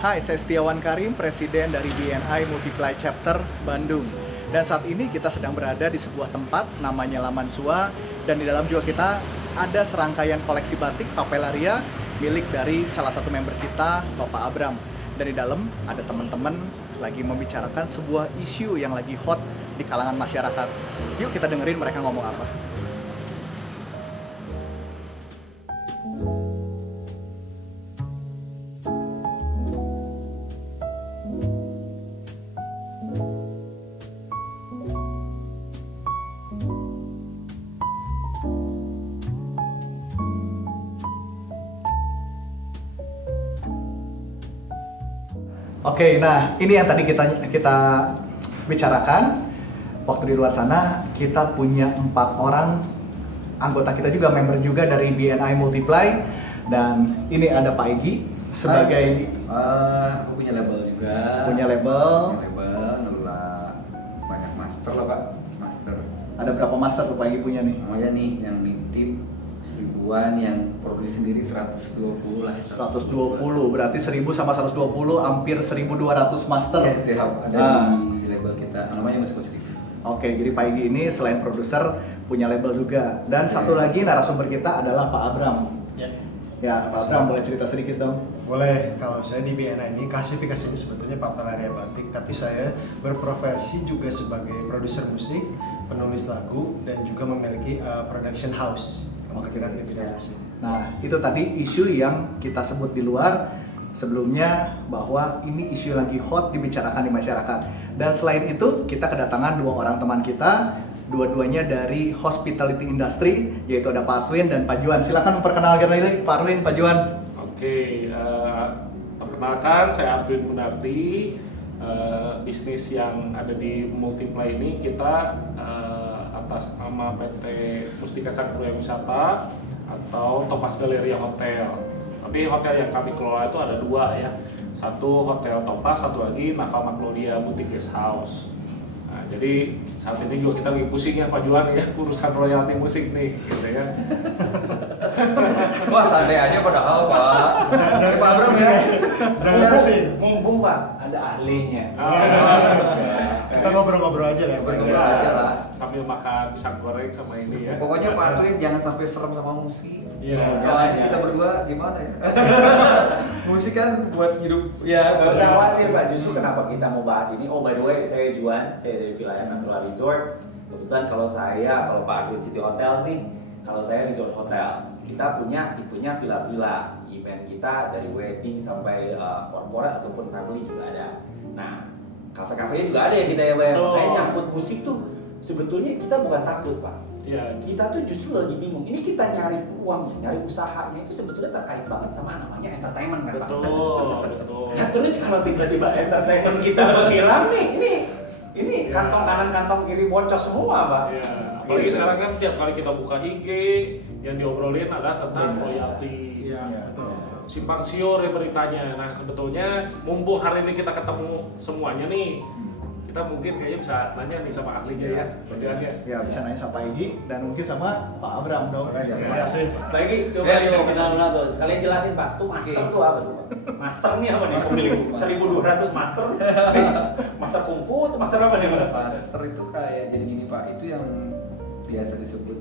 Hai, saya Setiawan Karim, Presiden dari BNI Multiply Chapter Bandung. Dan saat ini kita sedang berada di sebuah tempat namanya Laman Sua. Dan di dalam juga kita ada serangkaian koleksi batik Papelaria milik dari salah satu member kita, Bapak Abram. Dan di dalam ada teman-teman lagi membicarakan sebuah isu yang lagi hot di kalangan masyarakat. Yuk kita dengerin mereka ngomong apa. Oke, nah ini yang tadi kita bicarakan. Waktu di luar sana kita punya 4 orang anggota kita juga, member juga dari BNI Multiply. Dan ini ada Pak Egi sebagai aku punya label juga. Punya label, ngelola banyak master lah Pak. Master. Ada berapa master tuh Pak Egi punya nih? Namanya nih yang nitip 1000-an, yang produksi sendiri 120 lah. 120, berarti 1000 sama 120 hampir 1200 master. Ya, siap. Ada di label kita, namanya Musik Positif. Oke, jadi Pak Egi ini selain produser punya label juga. Dan satu lagi narasumber kita adalah Pak Abram. Ya, Pak Abram boleh cerita sedikit dong? Boleh. Kalau saya di BNI ini klasifikasinya sebetulnya Papelaria Batik, tapi saya berprofesi juga sebagai produser musik, penulis lagu, dan juga memiliki production house. Kemungkinan di bidang musik. Nah, itu tadi isu yang kita sebut di luar sebelumnya, bahwa ini isu lagi hot dibicarakan di masyarakat. Dan selain itu, kita kedatangan 2 orang teman kita, dua-duanya dari hospitality industry, yaitu ada Pak Arwin dan Pak Juan. Silakan memperkenalkan diri, Pak Arwin, Pak Juan. Oke, perkenalkan saya Arwin Munardi. Bisnis yang ada di Multiply ini kita atas nama PT Mustika Sankruya Wisata atau Topaz Galleria Hotel. Tapi hotel yang kami kelola itu ada 2 ya. Satu Hotel Topaz, satu lagi Naval Magnolia Boutique Guest House. Nah, jadi saat ini juga kita lagi pusing ya Pak Juan ya, urusan royalti musik nih, gitu ya. Wah, santai aja padahal Pak. Dari Pak Abram ya. Jangan pusing. Mumpung Pak, ada ahlinya. Kita ngobrol-ngobrol aja lah. Ngobrol aja lah. Sambil makan pisang goreng sama ini ya. Pokoknya Pak Arwin jangan sampai serem sama musik. Iya. Soalnya kita berdua gimana ya? Musik kan buat hidup. Ya, nggak usah khawatir Pak. Justru kenapa kita mau bahas ini? Oh, by the way, saya Juan, saya dari Villa Natural Resort. Kebetulan kalau Pak Arwin City Hotels nih, kalau saya Resort Hotels. Kita punya itunya villa-villa. Event kita dari wedding sampai corporate ataupun family juga ada. Nah, kafe-kafenya juga ada yang kita ya, Bang. Saya nyambut musik tuh sebetulnya kita bukan takut, Pak. Ya, Kita tuh justru lagi bingung. Ini kita nyari uangnya, nyari usahanya itu sebetulnya terkait banget sama namanya entertainment kan, Pak? betul. Nah, terus kalau tiba-tiba entertainment kita menghilang nih, ini kantong kanan kantong kiri boncos semua, Pak. Ya, apalagi sekarang kan tiap kali kita buka IG yang diobrolin adalah tentang royalti. Iya, betul. Simpang siur ya beritanya. Nah, sebetulnya mumpung hari ini kita ketemu semuanya nih, kita mungkin kayaknya bisa nanya nih sama ahlinya ya, pertanyaannya. Ya, bisa nanya sama Pak Egi dan mungkin sama Pak Abram dong. Iya. Terima kasih. Lagi coba Ya, yuk ya. kenal-kenal tuh. Sekalian jelasin Pak, tuh master Oke. tuh apa tuh? Master nih apa nih? Pemilik 1200 master. Master kungfu atau master apa nih, Pak? Master itu kayak jadi gini Pak, itu yang biasa disebut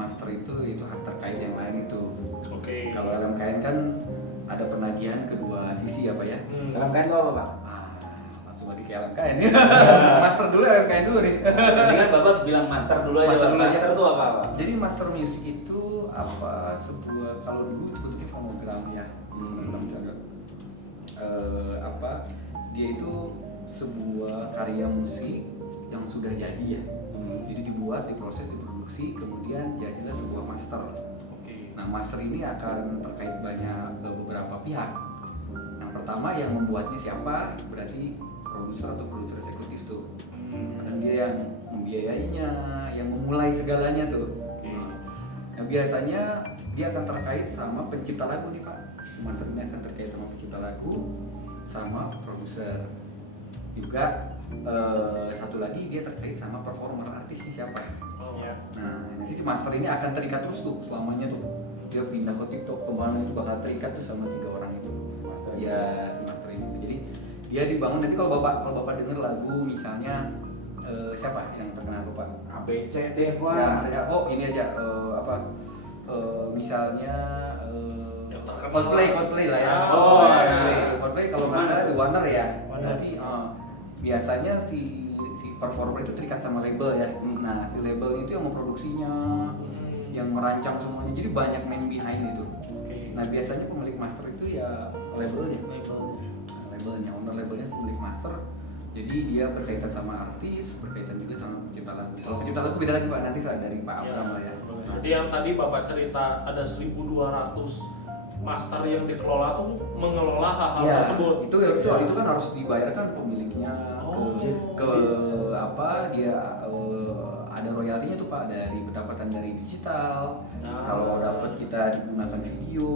master itu hak terkait yang lain itu. Oke. Kalau dalam kain kan ada penagihan kedua sisi ya Pak ya. Dalam kain itu apa, Pak? Langsung lagi ke LMKN. Master dulu LMKN dulu nih. Mendingan Bapak bilang master dulu aja. Master Pak. dulu aja. Master itu apa, Pak? Jadi master music itu apa, sebuah, kalau dulu itu bentuknya fonogram ya. Fonogram jaga. Dia itu sebuah karya musik yang sudah jadi ya. Jadi dibuat, diproses, diproduksi, kemudian jadilah sebuah master. Oke. Nah, master ini akan terkait beberapa pihak. Yang pertama yang membuatnya siapa? Berarti produser atau produser eksekutif tuh. Dan dia yang membiayainya, yang memulai segalanya tuh. Nah, biasanya dia akan terkait sama pencipta lagu nih Pak. Master ini akan terkait sama pencipta lagu, sama produser. Juga satu lagi dia terkait sama performer, artisnya siapa. Iya. Nah, nanti si master ini akan terikat terus tuh selamanya tuh. Dia pindah ke TikTok kemana itu bakal terikat tuh sama 3 orang itu. Master. Ya, si master ini. Jadi Dia dibangun nanti kalau bapak denger lagu misalnya siapa yang terkenal Bapak? ABC deh Ya, wah. saya ini aja misalnya Yang terkenal. Coldplay lah ya. Oh, Coldplay kalau nggak salah di Warner ya. Warner. Nanti biasanya si performer itu terikat sama label ya. Nah, si label itu yang memproduksinya, yang merancang semuanya. Jadi banyak main behind itu. Oke. Nah, biasanya pemilik master itu ya labelnya. Labelnya, owner labelnya pemilik master. Jadi dia berkaitan sama artis, berkaitan juga sama pencipta lagu. Kalau pencipta lagu beda lagi Pak, nanti dari Pak Abram lah ya. Jadi yang tadi Bapak cerita ada 1.200 master yang dikelola tuh mengelola hal-hal Ya, tersebut. itu kan harus dibayarkan pemiliknya Oh. ke apa dia ada royaltinya tuh Pak dari pendapatan dari digital. Nah. Kalau dapat kita digunakan video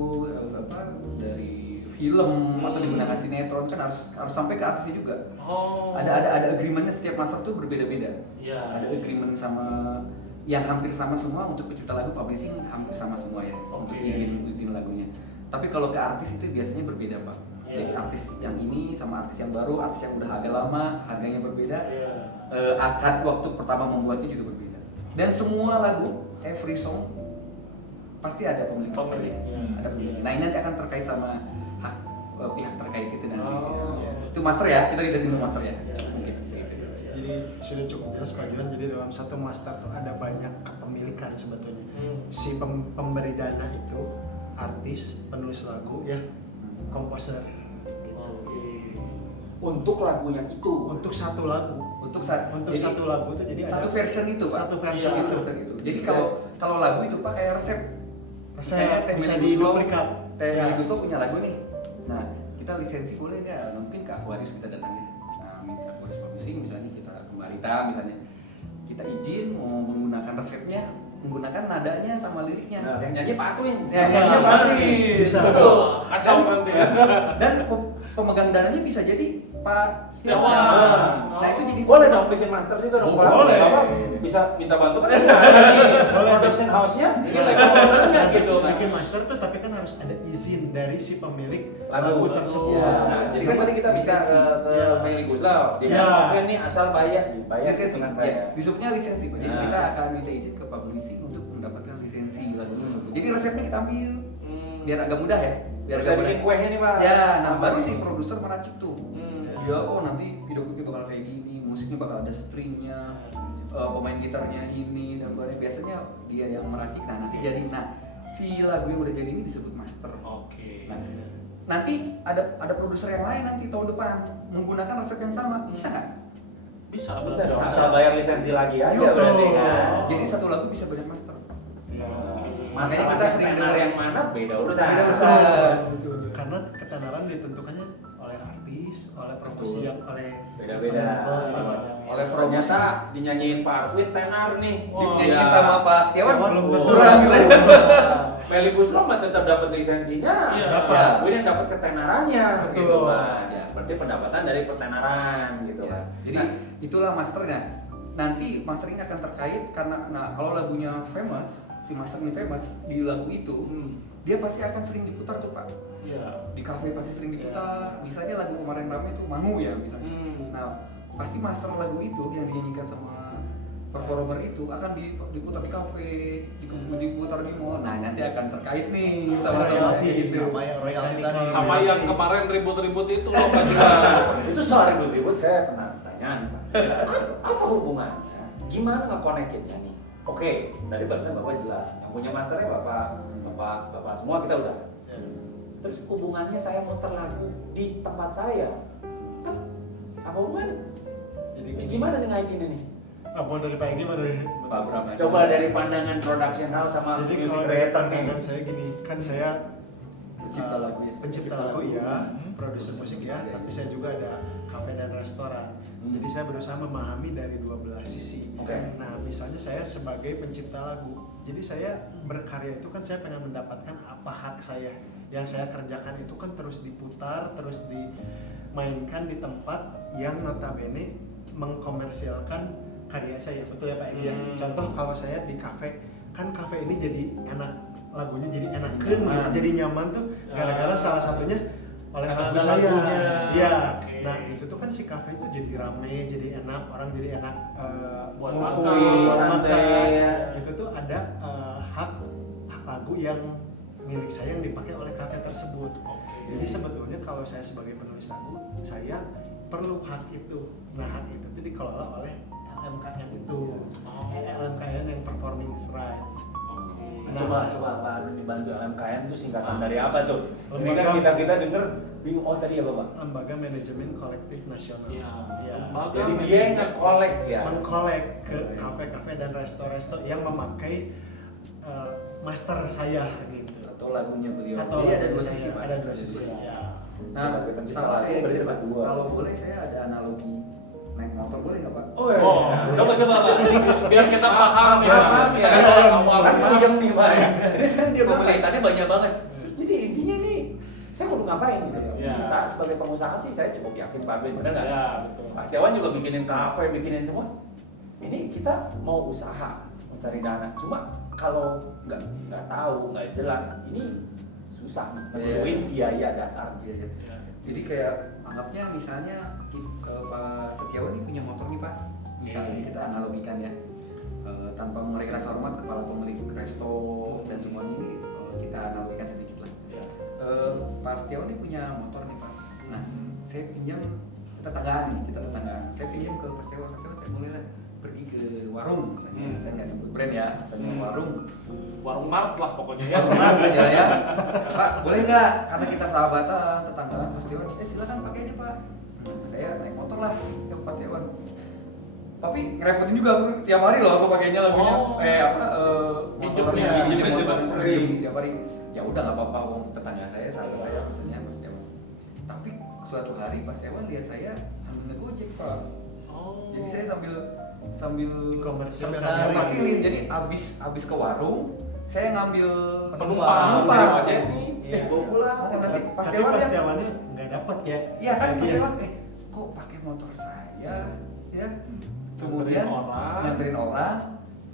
dari film atau digunakan sinetron kan harus sampai ke artisnya juga. Oh. Ada agreementnya, setiap master tuh berbeda-beda. Iya. Ada agreement sama yang hampir sama semua. Untuk pencipta lagu publishing hampir sama semua ya. Untuk Oke. izin lagunya. Tapi kalau ke artis itu biasanya berbeda Pak. Iya. Jadi artis yang ini sama artis yang baru, artis yang udah agak lama harganya berbeda. Iya. Akad waktu pertama membuatnya juga berbeda. Dan semua lagu, every song pasti ada pemilik masternya. Pemiliknya. Ada pemiliknya. Iya. Nah ini nanti akan terkait sama hak pihak terkait itu nanti. Oh. Itu master ya, kita jelasin dulu master ya. Iya. Mungkin. Jadi sudah cukup jelas Pak Juan. Jadi dalam satu master tuh ada banyak kepemilikan sebetulnya. Si pemberi dana itu artis, penulis lagu ya, komposer. Oke. Untuk lagu yang itu. Untuk satu lagu. Untuk Untuk jadi, satu lagu itu jadi satu ada version itu Pak. Satu version Iya, itu. version itu. Jadi kalau lagu itu Pak kayak resep. saya Teh bisa Meli Guslo, diduplikat. Teh Ya. Meli Guslo punya lagu nih. Nah, kita lisensi boleh nggak? Mungkin ke Aquarius kita datangnya. Nah, minta Aquarius Publishing misalnya, kita ke Barita misalnya. Kita izin mau menggunakan resepnya, menggunakan nadanya sama liriknya. Nah, yang nyanyi Pak Atwin. Ya, Bisa. nyanyinya Pak Atwin. Bisa. Betul. Kacau nanti ya. Dan pemegang dananya bisa jadi Pak Setiawan. Setiawan. Nah, itu jadi Boleh dong bikin master juga dong Pak. Boleh. Apa, bisa minta bantu kan? Production house-nya, Iya. owner-nya gitu kan. Bikin master tuh tapi kan harus ada izin dari si pemilik Lagu. lagu tersebut. Ya. Nah, jadi kan tadi kita bisa ke Ya. Meli Guslo. Jadi Ya. kan ini asal bayar, dibayar lisensi dengan ya, bayar. disebutnya lisensi Pak. Jadi Nah. kita akan minta izin ke publishing untuk mendapatkan lisensi lagu tersebut. Jadi resepnya kita ambil biar agak mudah ya. Biar Bisa agak bikin mudah. kuenya nih Pak. Ya, nah Sama baru nih. si produser meracik tuh. Dia nanti video klipnya bakal kayak gini, musiknya bakal ada stringnya, pemain gitarnya ini dan sebagainya. Biasanya dia yang meracik. Nah nanti jadi si lagu yang udah jadi ini disebut master. Oke. Nah, nanti ada produser yang lain nanti tahun depan menggunakan resep yang sama, bisa nggak? Bisa Bisa dong, Bisa. asal bayar lisensi lagi aja Betul. berarti kan. Jadi satu lagu bisa banyak master. Ya. Masalah Makanya kita sering tenar denger yang mana beda urusan. Beda urusan. Betul. Karena ketenaran ditentukannya oleh artis, oleh promosi Betul. yang oleh Beda-beda. Oleh promosi. Ternyata dinyanyiin Pak Atwin tenar nih. Wah. Dinyanyiin sama Pak Setiawan Belum tentu. kurang gitu. Meli Guslo mah tetap dapat lisensinya. Iya. Pak Atwin yang dapat ketenarannya. Betul. Gitu kan. Ya. Berarti pendapatan dari pertenaran gitu Ya, kan. jadi itulah masternya. Nanti master ini akan terkait karena kalau lagunya famous, si master ini famous di lagu itu, dia pasti akan sering diputar tuh Pak. Iya. Di kafe pasti sering diputar. Misalnya lagu kemarin rame itu Mangu ya misalnya. Nah, pasti master lagu itu yang dinyanyikan sama performer itu akan diputar di kafe, diputar di mall. Nah, nanti akan terkait nih sama-sama royalti gitu. sama yang royalti tadi. Sama yang kemarin ribut-ribut itu loh Pak Juan. Itu soal ribut-ribut saya pernah tanya nih Pak. Apa hubungannya? Gimana nge-connect-nya nih? Oke, tadi barusan Bapak jelas. Yang punya masternya Bapak semua kita udah. Terus hubungannya saya muter lagu di tempat saya. Kan apa hubungannya? Jadi Terus gimana nih ngaitinnya nih? apa dari Pak Egy, dari Pak Bram. Coba dari pandangan production house sama Jadi music kalau dari creator nih. pandangan saya gini, kan saya Pencipta lagu ya. pencipta lagu ya, produser musik ya, tapi saya juga ada kafe dan restoran. Jadi saya berusaha memahami dari dua belah sisi. Oke. Nah, misalnya saya sebagai pencipta lagu, jadi saya berkarya itu kan saya pengen mendapatkan apa hak saya. Yang saya kerjakan itu kan terus diputar, terus dimainkan di tempat yang notabene mengkomersialkan karya saya, betul ya Pak Egy? Contoh kalau saya di kafe, kan kafe ini jadi enak, lagunya jadi enakeun, Nyaman. jadi nyaman tuh gara-gara salah satunya oleh Karena lagu ada saya. lagunya. Iya. Oke. Nah itu tuh kan si kafe itu jadi rame, jadi enak, orang jadi enak Buat ngumpul, makan, buat santai, makan. ya. Itu tuh ada hak lagu yang milik saya yang dipakai oleh kafe tersebut. Oke. Jadi sebetulnya kalau saya sebagai penulis lagu, saya perlu hak itu. Nah hak itu tuh dikelola oleh LMKN itu. LMKN yang Performing Rights. Oke. Nah, Coba Pak Arun dibantu LMKN itu singkatan dari apa tuh? Ini kan Lembaga- kita denger bingung, oh tadi apa Pak? Lembaga Manajemen Kolektif Nasional. Iya. Ya. Lembaga Jadi dia yang nge-collect ya? Mengkolek ke kafe-kafe dan resto-resto yang memakai master saya gitu. Atau lagunya beliau. Atau Jadi ada lagu dua saya, sisi, Pak. ada dua sisi. Ya. Nah, Sebagai pencipta sama lagu kayak berarti gitu, dapat Pak. dua. Kalau boleh saya ada analogi naik motor boleh nggak, Pak? Oh, ya. Oh. Coba Pak. Biar kita paham ya. Paham ya. Awal Kan Pak. puyeng nih Pak. Ini kan dia bilang kaitannya banyak banget. Jadi intinya nih, saya kudu ngapain gitu ya? Ya. Kita sebagai pengusaha sih saya cukup yakin Pak Arvin, bener nggak? Ya, betul. Mas Dewan juga bikinin kafe, bikinin semua. Ini kita mau usaha, mau cari dana. Cuma kalau nggak tahu, nggak jelas, ini susah nih. Nentuin biaya dasar. Iya, iya. Ya. Jadi kayak anggapnya misalnya Pak Setiawan ini punya motor nih, Pak. Misalnya kita analogikan ya. Tanpa mengurangi rasa hormat kepala pemilik resto dan semuanya ini kita analogikan sedikit lah. Ya. Pak Setiawan ini punya motor nih, Pak. Nah, saya pinjam kita tetanggaan. Saya pinjam ke Pak Setiawan, saya boleh lah pergi ke warung misalnya. Saya nggak sebut brand ya, misalnya warung. Warung Mart lah pokoknya ya. Warung Mart aja ya. Pak, boleh nggak? Karena kita sahabatan, tetanggaan Pak Setiawan. Silakan pakai aja, Pak. Saya naik motor lah ke Pak Setiawan. Tapi ngerepotin juga aku tiap hari loh aku pakainya lagunya. Pinjemnya. Pinjemnya Sering. tiap hari. Ya udah nggak apa-apa, wong tetangga saya sahabat saya misalnya Pak Setiawan. Tapi suatu hari Pak Setiawan lihat saya sambil ngegojek, Pak. Oh. Jadi saya sambil Dikomersilkan. komersilin. Jadi abis ke warung, saya ngambil Penumpang. Jadi ojek nih, Iya. bawa pulang. Oh, nanti Pas Tapi Dewan pas ya? Dewannya nggak dapat ya. Iya kan Pas Iya. Dewan, kok pakai motor saya, ya? Kemudian nganterin orang,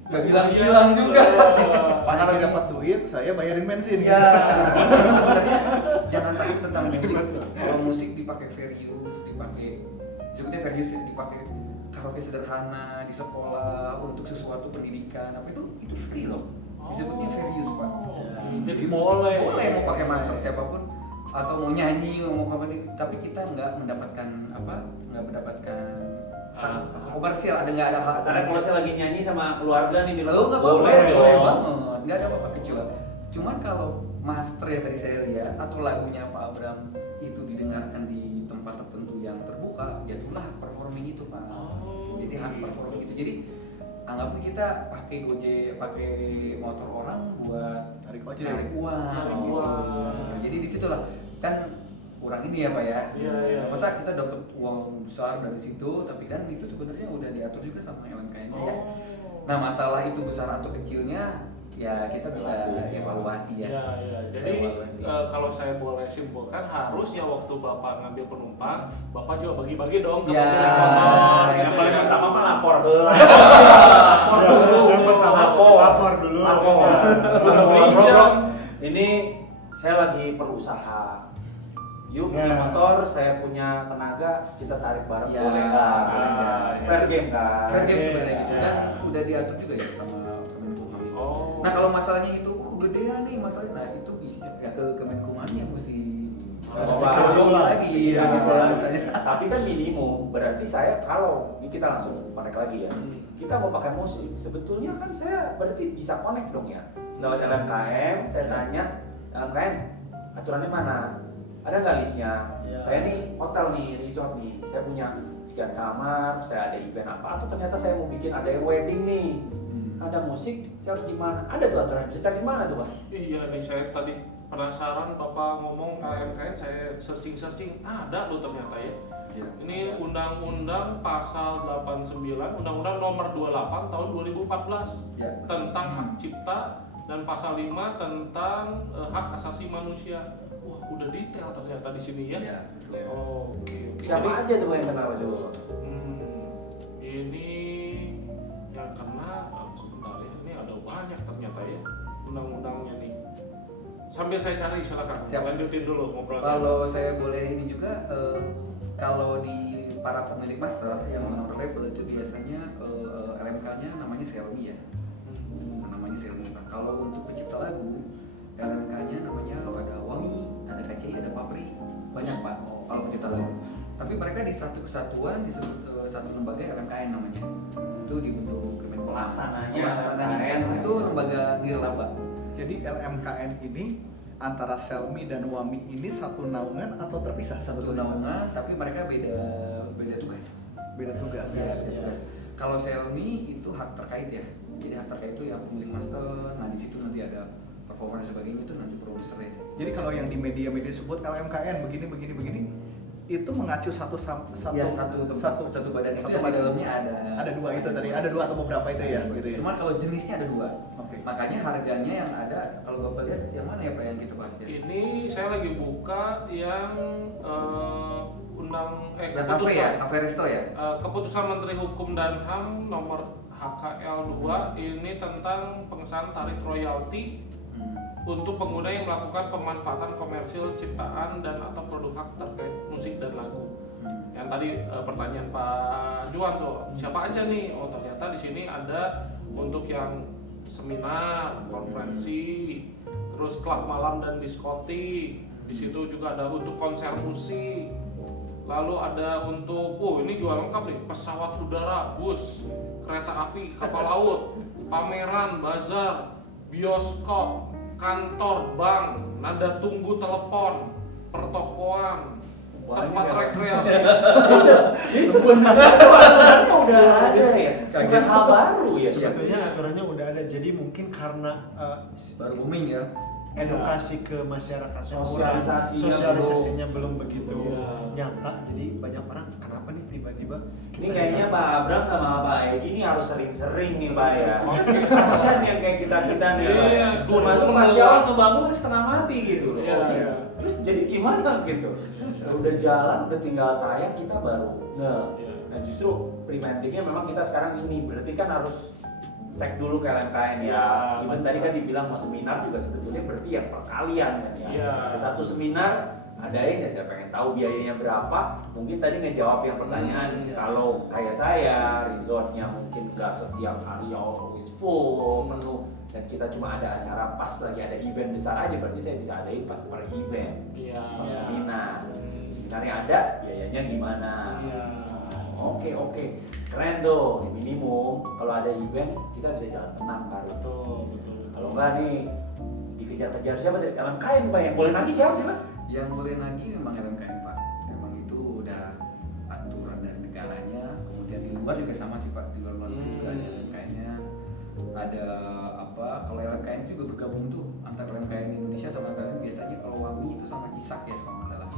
nggak bilang-bilang juga. Padahal lagi dapat duit, saya bayarin bensin. Ya, jadi sebenarnya jangan takut tentang musik. Kalau musik dipakai various, sebetulnya various ya, dipakai karaoke sederhana di sekolah untuk sesuatu pendidikan, apa itu free loh. Disebutnya various, Pak. Jadi boleh boleh. mau pakai master siapapun atau mau nyanyi mau apa, tapi kita nggak mendapatkan hak komersial, nggak ada hak Misalnya kalau saya lagi nyanyi sama keluarga nih di Lalu nggak apa-apa, boleh boleh dong. banget, nggak ada apa-apa kecuali. Cuman kalau master ya tadi saya lihat atau lagunya Pak Abram itu didengarkan di tempat tertentu yang terbuka, ya itulah performing itu, Pak. Jadi hak performing itu. Jadi anggapnya kita pakai motor orang buat Tarik ojek. narik uang. Narik gitu. uang. Jadi disitulah kan kurang ini ya Pak ya. Iya, iya. Masa kita dapat uang besar dari situ, tapi kan itu sebenarnya udah diatur juga sama LMKN-nya ya. Nah masalah itu besar atau kecilnya ya kita bisa evaluasi ya. Iya, iya. Bisa Jadi evaluasi. kalau saya boleh simpulkan harusnya waktu Bapak ngambil penumpang, Bapak juga bagi-bagi dong ke Ya, pemilik motor. ya, Yang paling ya. pertama mah lapor ke Yang pertama lapor dulu. Lapor. Ya. Pinjam. Ini saya lagi berusaha. Yuk punya Ya. motor, saya punya tenaga, kita tarik bareng Ya, boleh nggak? boleh nggak? Fair game kan? Fair game Oke. sebenarnya gitu. Ya. Dan udah diatur juga ya sama Kemenkumham itu. Oh. Nah kalau masalahnya itu gedean nih masalahnya, nah itu bisa ya ke Kemenkumham yang mesti Harus dikejong dikelola. lagi Iya, gitu gitu. misalnya. Tapi kan minimum, berarti saya kalau ini kita langsung connect lagi ya. Kita mau pakai musik, sebetulnya kan saya berarti bisa connect dong ya. Lewat LMKM, saya tanya, LMKM aturannya mana? Ada nggak listnya? Iya. Saya nih hotel nih, resort nih, saya punya sekian kamar, saya ada event apa, atau ternyata saya mau bikin ada wedding nih, ada musik, saya harus gimana? Ada tuh aturannya, bisa cari di mana tuh Pak? Iya nih saya tadi penasaran Bapak ngomong LMKN, saya searching ada loh ternyata ya. Ya. Ini Undang-Undang Pasal 89, Undang-Undang Nomor 28 Tahun 2014 Ya. tentang hak cipta dan Pasal 5 tentang hak asasi manusia. Wah, udah detail ternyata di sini ya. Ya, betul. Oh, oke. Siapa Jadi, aja tuh yang kenal Pak Jowo? ini yang kena sebentar ya. Ini ada banyak ternyata ya undang-undangnya nih. Sambil saya cari silakan. Siap. Lanjutin dulu ngobrolnya. Kalau saya boleh ini juga, kalau di para pemilik master yang menonton label itu biasanya LMK-nya namanya Xiaomi ya. Namanya Xiaomi Pak. Kalau untuk pencipta lagu, LMK-nya namanya ada Wami, ada KCI, ada Papri, banyak Pak. Kalau pencipta lagu. Tapi mereka di satu kesatuan disebut satu lembaga LMKN namanya. Itu dibentuk Kemenpora. Pelaksananya Dan itu lembaga nirlaba. Jadi LMKN ini antara Xiaomi dan Wami ini satu naungan atau terpisah? Satu naungan, tapi mereka beda tugas. Beda tugas. Ya, beda tugas. Kalau Xiaomi itu hak terkait ya. Jadi hak terkait itu ya pemilik master. Nah di situ nanti ada performa dan sebagainya itu nanti produsernya. Jadi kalau yang di media-media disebut LMKN begini, itu mengacu satu Ya, satu badan itu yang di dalamnya ada dua itu tadi, ada dua atau beberapa itu ya, gitu ya. Cuman kalau jenisnya ada dua. Oke. Makanya harganya yang ada kalau Bapak lihat yang mana ya Pak yang kita bahas ya? Ini saya lagi buka yang Yang kafe ya, kafe resto ya. Keputusan Menteri Hukum dan HAM nomor HKL 2 ini tentang pengesahan tarif royalti untuk pengguna yang melakukan pemanfaatan komersil ciptaan dan atau produk hak terkait musik dan lagu. Yang tadi pertanyaan Pak Juan tuh, siapa aja nih? Oh ternyata di sini ada untuk yang seminar, konferensi, terus klub malam dan diskotik. Di situ juga ada untuk konser musik. Lalu ada untuk, ini jual lengkap nih, pesawat udara, bus, kereta api, kapal laut, pameran, bazar, bioskop, kantor, bank, nada tunggu telepon, pertokoan, tempat rekreasi. Ini sebenarnya aturannya udah ada ya, bukan hal baru ya. Sebetulnya aturannya udah ada, jadi mungkin karena Baru booming ya. edukasi ke masyarakatnya kurang, Sosialisasinya sosialisasinya belum begitu Iya. nyata, jadi banyak orang kenapa nih tiba-tiba Ini kayaknya Pak Abraham sama Pak Egi ini harus sering-sering nih Pak ya. Kasian yang kayak kita nih Pak. Iya, Termasuk 2016. Mas Jawa ngebangun setengah mati gitu loh. Iya, iya. Terus jadi gimana gitu? Udah jalan, udah tinggal tayang kita baru nge. Iya. Nah justru preventifnya memang kita sekarang ini berarti kan harus cek dulu ke LMKN ya. Ya, Even betul. tadi kan dibilang mau seminar juga sebetulnya berarti yang perkalian kan ya. Iya. Ada satu seminar, ada yang saya pengen tahu biayanya berapa. Mungkin tadi ngejawab yang pertanyaan. Iya. Kalau kayak saya, resortnya mungkin nggak setiap hari always full penuh. Dan kita cuma ada acara pas lagi ada event besar aja, berarti saya bisa adain pas per event. Iya. Per seminar. Seminarnya ada, biayanya gimana? Iya. Oke, keren tuh. Minimum kalau ada event kita bisa jalan tenang baru. Betul. Kalau enggak nih dikejar-kejar siapa dari LMKN Pak yang boleh nagih siapa sih Pak? Yang boleh nagih memang LMKN Pak. Memang itu udah aturan dari negaranya. Kemudian di luar juga sama sih Pak. Di luar negeri juga ada LMKN-nya. Ada apa? Kalau LMKN juga bergabung tuh antara LMKN Indonesia sama LMKN biasanya kalau WAMI itu sama CISAK ya kalau nggak salah.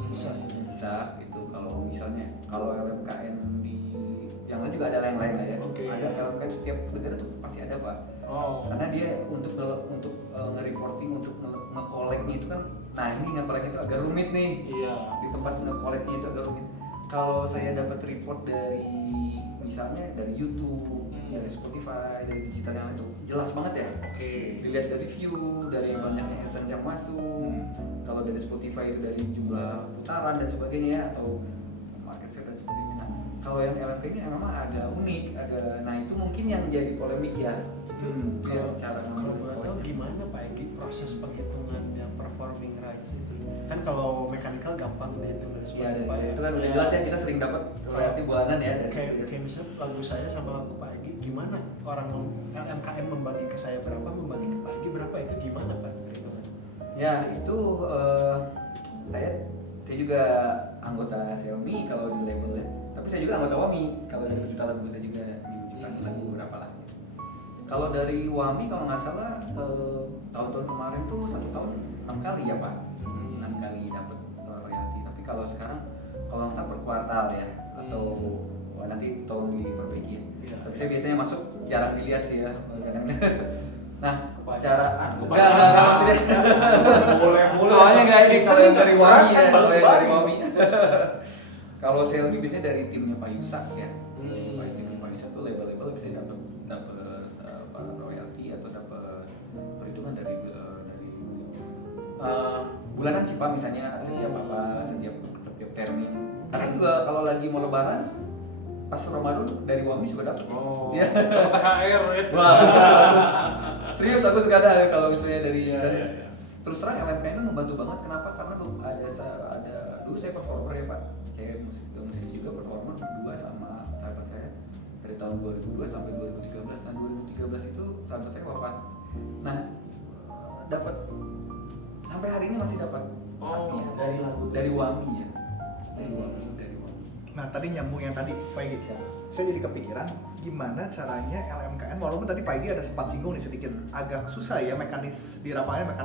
CISAK itu kalau misalnya kalau LMKN di yang lain juga ada yang lain lah ya. Oke. Ada LMKN setiap negara tuh pasti ada Pak. Oh. Karena dia untuk nge-reporting, untuk nge-collect-nya itu kan, nah ini nge-collect itu agak rumit nih. Iya. Di tempat nge-collect-nya itu agak rumit. Kalau saya dapat report dari misalnya dari YouTube, dari Spotify, dari digital yang lain itu jelas banget ya. Oke. Dilihat dari view, dari banyaknya AdSense yang masuk. Kalau dari Spotify itu dari jumlah putaran dan sebagainya atau market share dan sebagainya. Nah, kalau yang LMP ini memang agak unik, nah itu mungkin yang jadi polemik ya. Kalau cara kalau boleh tahu gimana Pak Egi proses penghitungan yang performing rights itu? Kan kalau mechanical gampang dihitung dari Iya, Spotify. itu kan udah jelas ya, kita sering dapat royalti bulanan ya dari situ. Kayak misalnya lagu saya sama lagu Pak Egi, gimana orang LMKN membagi ke saya berapa, membagi ke Pak Egi berapa, itu gimana Pak perhitungan? Ya itu saya juga anggota Xiaomi kalau di labelnya, tapi saya juga anggota Wami kalau dari pencipta lagu saya juga menciptakan lagu berapa lah. Kalau dari Wami kalau nggak salah tahun-tahun kemarin tuh 1 tahun 6 kali ya Pak, 6 kali dapat royalti. Tapi kalau sekarang kalau nggak salah per kuartal ya, atau wah, nanti tolong diperbaiki ya. Iya. Tapi saya biasanya masuk jarang dilihat sih ya. Nah, Kebanyakan. cara Kebanyakan. enggak maksudnya. Boleh. Soalnya nggak ini kalau yang dari Wami ya, Kan kalau yang dari balik-balik. Wami. Kalau Xiaomi biasanya dari timnya Pak Yusak ya. Timnya Pak Yusak tuh label-label bisa dapat royalti atau dapat perhitungan dari bulanan sih Pak, misalnya setiap termin. Karena juga kalau lagi mau lebaran pas Ramadan dari Wami juga dapat. Oh. Iya. THR ya. Wah, serius aku suka ada kalau misalnya dari Iya. terus terang LMKN itu membantu banget. Kenapa? Karena ada dulu saya performer ya Pak, kayak musisi juga performer berdua sama sahabat saya dari tahun 2002 sampai 2013. Nah 2013 itu sahabat saya wafat. Nah dapat sampai hari ini masih dapat haknya Dari lagu dari Wami ya, dari Wami. Nah tadi nyambung yang tadi Pak Egi, saya jadi kepikiran gimana caranya LMKN, walaupun tadi Pak Egi ada sempat singgung nih sedikit, agak susah ya mekanis di lapangan,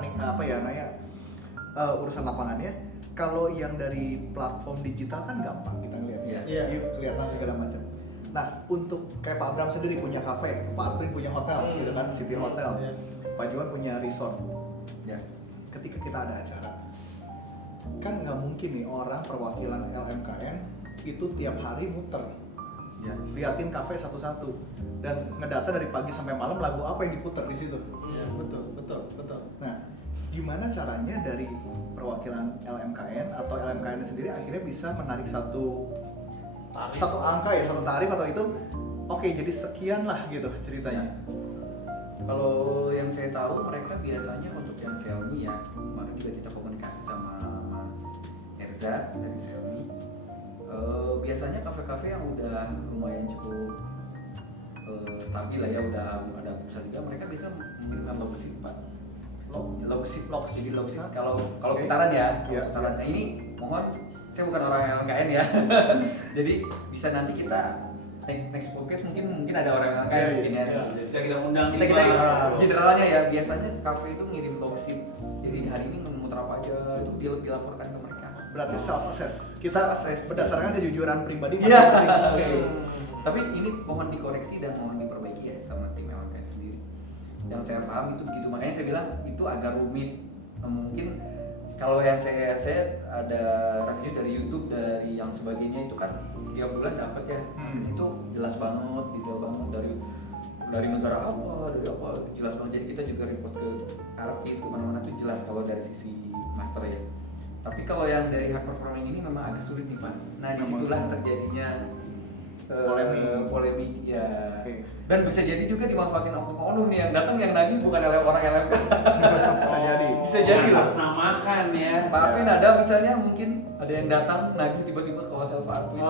urusan lapangannya. Kalau yang dari platform digital kan gampang kita ngeliat, Iya. yuk kelihatan segala macam. Nah untuk kayak Pak Abraham sendiri punya kafe, Pak Alvin punya hotel, gitu kan, City Hotel, Iya. Pak Juan punya resort. Ya. Ketika kita ada acara, kan nggak mungkin nih orang perwakilan LMKN itu tiap hari muter Ya. liatin kafe satu-satu dan ngedata dari pagi sampai malam lagu apa yang diputar di situ. Iya, betul. Nah, gimana caranya dari perwakilan LMKN atau LMKN sendiri akhirnya bisa menarik satu angka ya, satu tarif atau itu, oke, jadi sekian lah gitu ceritanya. Kalau yang saya tahu mereka biasanya untuk yang Xiaomi ya, kemarin juga kita komunikasi sama Mas Erza dari Xiaomi. Biasanya kafe-kafe yang udah lumayan cukup stabil lah ya, udah ada pusat juga, mereka bisa mengirimkan logship Pak. Logship. Jadi logship kalau Oke. putaran ya, Iya. putaran. Nah ini mohon, saya bukan orang LMKN ya. Jadi bisa nanti kita next podcast mungkin ada orang LMKN Iya, mungkin ya. iya. Bisa kita undang Kita Wow. generalnya ya, biasanya kafe itu ngirim logship. Jadi hari ini muter apa aja itu dilaporkan ke mereka. Berarti self assess. Kita Self-assess. berdasarkan kejujuran pribadi Iya. masing-masing. Oke. Tapi ini mohon dikoreksi dan mohon diperbaiki ya sama tim LMKN sendiri. Yang saya paham itu begitu, makanya saya bilang itu agak rumit. Mungkin kalau yang saya ada review dari YouTube dari yang sebagainya itu kan tiap bulan dapat ya. Maksudnya itu jelas banget, detail banget dari negara apa, dari apa, jelas banget. Jadi kita juga report ke artis kemana-mana tuh jelas kalau dari sisi master ya. Tapi kalau yang dari hard performing ini memang agak sulit nih Pak. Nah disitulah terjadinya polemik ya. Oke. Dan bisa jadi juga dimanfaatin oknum nih yang datang yang nagih bukan orang LMK. Bisa jadi. Bisa jadi loh. Atasnamakan ya. Pak Arvin ada misalnya mungkin ada yang datang nagih tiba-tiba ke hotel Pak Arvin.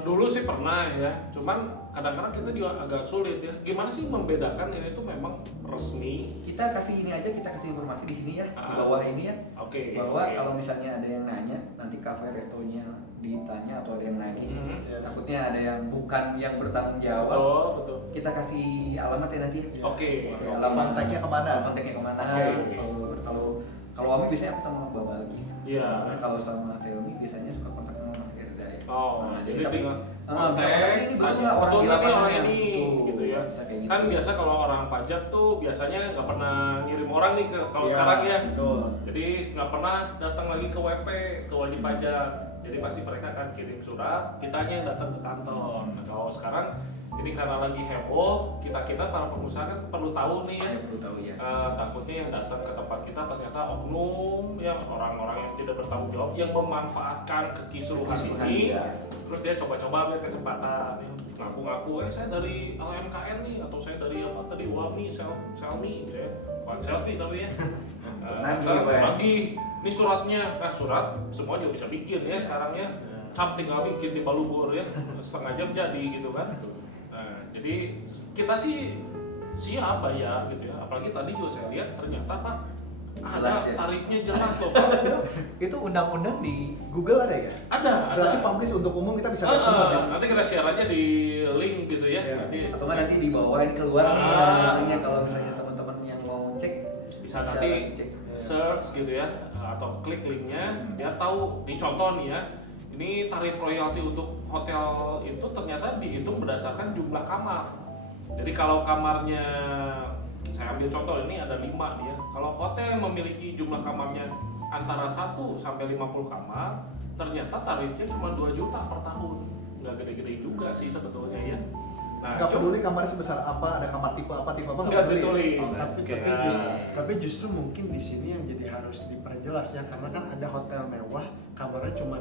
Dulu sih pernah ya, cuman kadang-kadang kita juga agak sulit ya. Gimana sih membedakan ini tuh memang resmi? Kita kasih ini aja, kita kasih informasi di sini ya, di Ah. bawah ini ya. Oke. Bahwa oke. kalau misalnya ada yang nanya, nanti cafe restonya ditanya atau ada yang nagih. Mhm. Takutnya ada yang bukan yang bertanggung jawab. Betul. Kita kasih alamat ya nanti ya. Oke. Oke, oke. alamat Kontaknya kemana? Kontaknya kemana? Oke. Kalau Wami biasanya aku sama Mbak Balkis. Iya. Nah, kalau sama Xiaomi biasanya suka kontak sama Mas Erza ya. Oh, Nah, jadi tapi tinggal bisa kontak, ini betul nggak orang betul di nggak nih lapangan orang yang ini, tuh, gitu ya. bisa kayak gitu. Kan biasa kalau orang pajak tuh biasanya nggak pernah ngirim orang nih kalau Iya, sekarang ya. betul. Jadi nggak pernah datang lagi ke WP, ke wajib pajak. Jadi pasti mereka akan kirim surat, kitanya yang datang ke kantor. Nah kalau sekarang ini karena lagi heboh, kita para pengusaha kan perlu tahu nih ya. Ya, perlu tahu ya. Takutnya yang datang ke tempat kita ternyata oknum ya, orang-orang yang tidak bertanggung jawab yang memanfaatkan kekisruhan ini, Iya. terus dia coba-coba ambil kesempatan ya, ngaku-ngaku saya dari LMKN nih, atau saya dari apa tadi Wami, Xiaomi gitu ya, bukan selfie tapi ya. Nagih, Nah, Pak, ya? nagih, ini suratnya, nah surat semua juga bisa bikin ya sekarang ya, cap tinggal bikin di Balubur ya, setengah jam jadi gitu kan. Nah, jadi kita sih siap bayar gitu ya, apalagi tadi juga saya lihat ternyata Pak ada Jelas ya. tarifnya jelas loh Pak. Itu undang-undang di Google ada ya? Ada. Berarti publish untuk umum kita bisa lihat semua. Bis. Nanti kita share aja di link gitu ya. Iya. Nanti Atau nggak nanti di bawah ini keluar nih Ah. linknya kalau misalnya teman-teman yang mau cek bisa nanti cek. search gitu ya, atau klik linknya biar tahu. Nih contoh nih ya, ini tarif royalti untuk hotel itu ternyata dihitung berdasarkan jumlah kamar. Jadi kalau kamarnya, saya ambil contoh ini ada 5 nih ya. Kalau hotel yang memiliki jumlah kamarnya antara 1 sampai 50 kamar, ternyata tarifnya cuma 2 juta per tahun. Nggak gede-gede juga sih sebetulnya ya. Nah, Nggak peduli kamarnya sebesar apa, ada kamar tipe apa nggak Nggak peduli. ditulis. Oh, nggak. tapi justru mungkin di sini yang jadi harus diperjelas ya, karena kan ada hotel mewah kamarnya cuma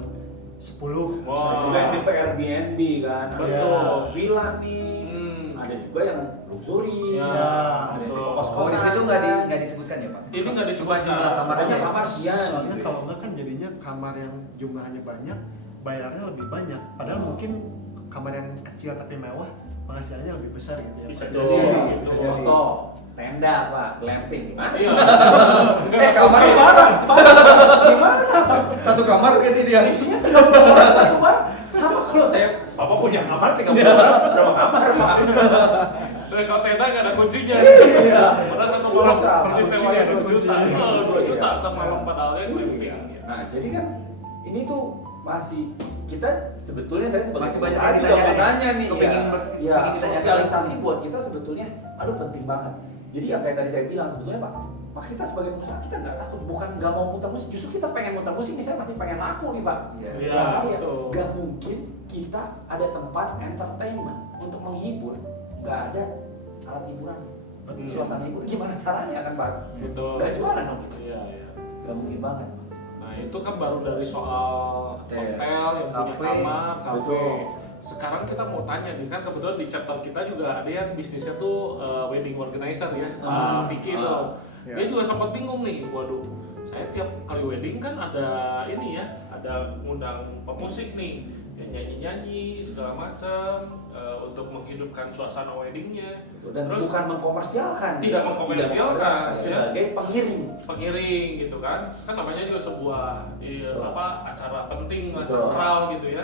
10. Wow. Ada juga yang tipe Airbnb kan, Betul. ada villa nih, Hmm. ada juga yang luxury, Ya, ada yang tipe betul. Oh, di kos-kosan. situ nggak disebutkan ya, Pak? Ini nggak Cuma disebutkan. jumlah kamar Hanya aja. kamar sekian. Soalnya gitu kalau enggak kan jadinya kamar yang jumlahnya banyak, bayarnya lebih banyak. Padahal mungkin kamar yang kecil tapi mewah, penghasilannya lebih besar gitu ya. Bisa Pak. jadi, gitu. Bisa jadi. Contoh, tenda Pak, glamping gimana? Iya. Kamar Gimana? Gimana? satu kamar gitu dia. Isinya 30 orang satu Pak. Sama kalau saya, Papa punya kamar 30 orang, berapa kamar Pak? Dan kalau tenda nggak ada kuncinya. Iya. Padahal satu Susah. malam disewanya Ada 2 juta. kuncinya. 2 juta Iya. semalam padahal Iya. Nah, jadi kan ini tuh masih kita sebetulnya saya sebagai Masih banyak pengusaha yang juga ditanyakan ya? bertanya nih Kepingin ya. ber- Ya, kepingin ditanyakan sosialisasi langsung. buat kita sebetulnya aduh penting banget. Jadi yang kayak tadi saya bilang sebetulnya Pak, kita sebagai pengusaha kita nggak takut, bukan nggak mau muter musik, justru kita pengen muter musik nih, saya pasti pengen laku nih Pak. Iya. Iya, Nah, betul. nggak mungkin kita ada tempat entertainment untuk menghibur, nggak ada alat hiburan, Betul. suasana hibur, gimana caranya kan Pak? Betul. Nggak jualan dong kita, Iya, iya. nggak mungkin banget. Nah, itu kan baru dari soal Hotel. hotel yang punya Cafe. kamar, kafe. Betul. Sekarang kita mau tanya nih, kan kebetulan di chapter kita juga ada yang bisnisnya tuh wedding organizer ya, Ah. Vicky Ah. tuh. Ya. Dia juga sempat bingung nih, waduh, saya tiap kali wedding kan ada ini ya, ada ngundang pemusik nih, yang nyanyi-nyanyi segala macam untuk menghidupkan suasana weddingnya. Dan Terus bukan mengkomersialkan, Tidak mengkomersialkan, ya. sebagai pengiring. pengiring gitu kan namanya juga sebuah Betul. acara penting lah, Betul. sentral gitu ya,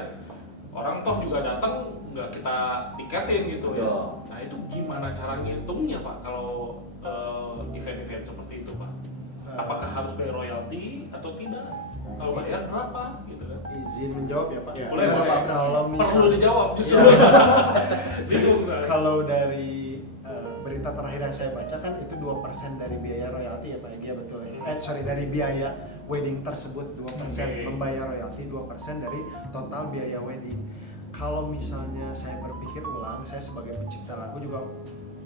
orang toh juga datang nggak kita tiketin gitu ya. Betul. Nah itu gimana cara ngitungnya Pak kalau event-event seperti itu Pak? Apakah harus bayar royalti atau tidak? Kalau bayar berapa gitu kan? Izin menjawab ya Pak. Ya. Boleh, Boleh, boleh. Pak. Kalau Perlu misal dijawab justru. Bingung saya. kalau dari berita terakhir yang saya baca kan itu 2% dari biaya royalti ya Pak. Iya betul ya. Sorry, dari biaya wedding tersebut 2%, Oke. membayar royalti 2% dari total biaya wedding. Kalau misalnya saya berpikir ulang, saya sebagai pencipta lagu juga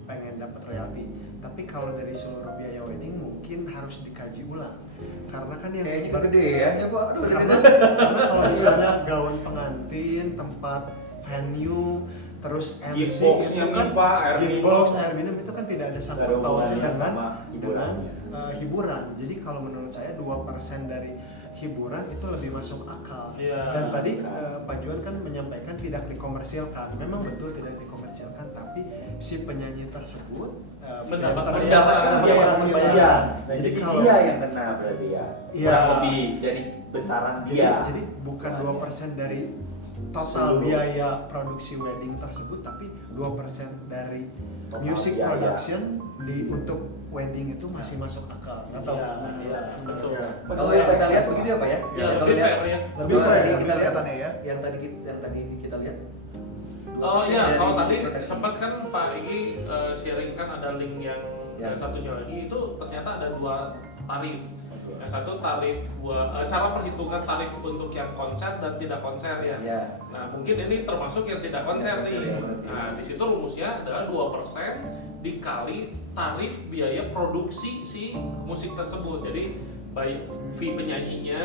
pengen dapat royalti. Tapi kalau dari seluruh biaya wedding mungkin harus dikaji ulang. Karena kan yang Kayaknya kegedean ya, Pak. Aduh, karena kalau misalnya gaun pengantin, tempat venue, terus MC Giftbox-nya itu kan Pak, air giftbox, minum. air minum itu kan tidak ada Nggak sangkut ada pautnya hubungannya dengan sama hiburan. hiburan. Jadi kalau menurut saya 2% dari hiburan itu lebih masuk akal. Iya. Dan tadi Pak Juan kan menyampaikan tidak dikomersilkan. Memang betul tidak dikomersilkan, tapi si penyanyi tersebut Mendapatkan Mendapatkan biaya mendapatkan penyedia. pembayaran. Nah, jadi kalau- dia yang kena berarti ya. Iya. Kurang lebih dari besaran dia. Jadi bukan 2% dari total Seluruh. biaya produksi wedding tersebut, tapi 2% dari Total music biaya. production untuk wedding itu masih masuk akal. Atau Iya, iya, betul. Ya. Kalau yang kita lihat begitu ya, Pak ya? Ya, Kalau lebih lihat- fair ya. Lebih kalau fair tadi ya, kita lihat kelihatannya ya. yang tadi kita lihat. Oh 2% iya, dari kalau musik tadi production. sempat kan Pak Igi sharing kan ada link yang Ya. satunya lagi itu ternyata ada 2 tarif. Oke. Yang satu tarif cara perhitungan tarif untuk yang konser dan tidak konser ya. Ya. Nah mungkin ini termasuk yang tidak konser Tidak nih. konser, ya, berarti. Nah di situ rumusnya adalah 2% dikali tarif biaya produksi si musik tersebut. Jadi baik fee penyanyinya,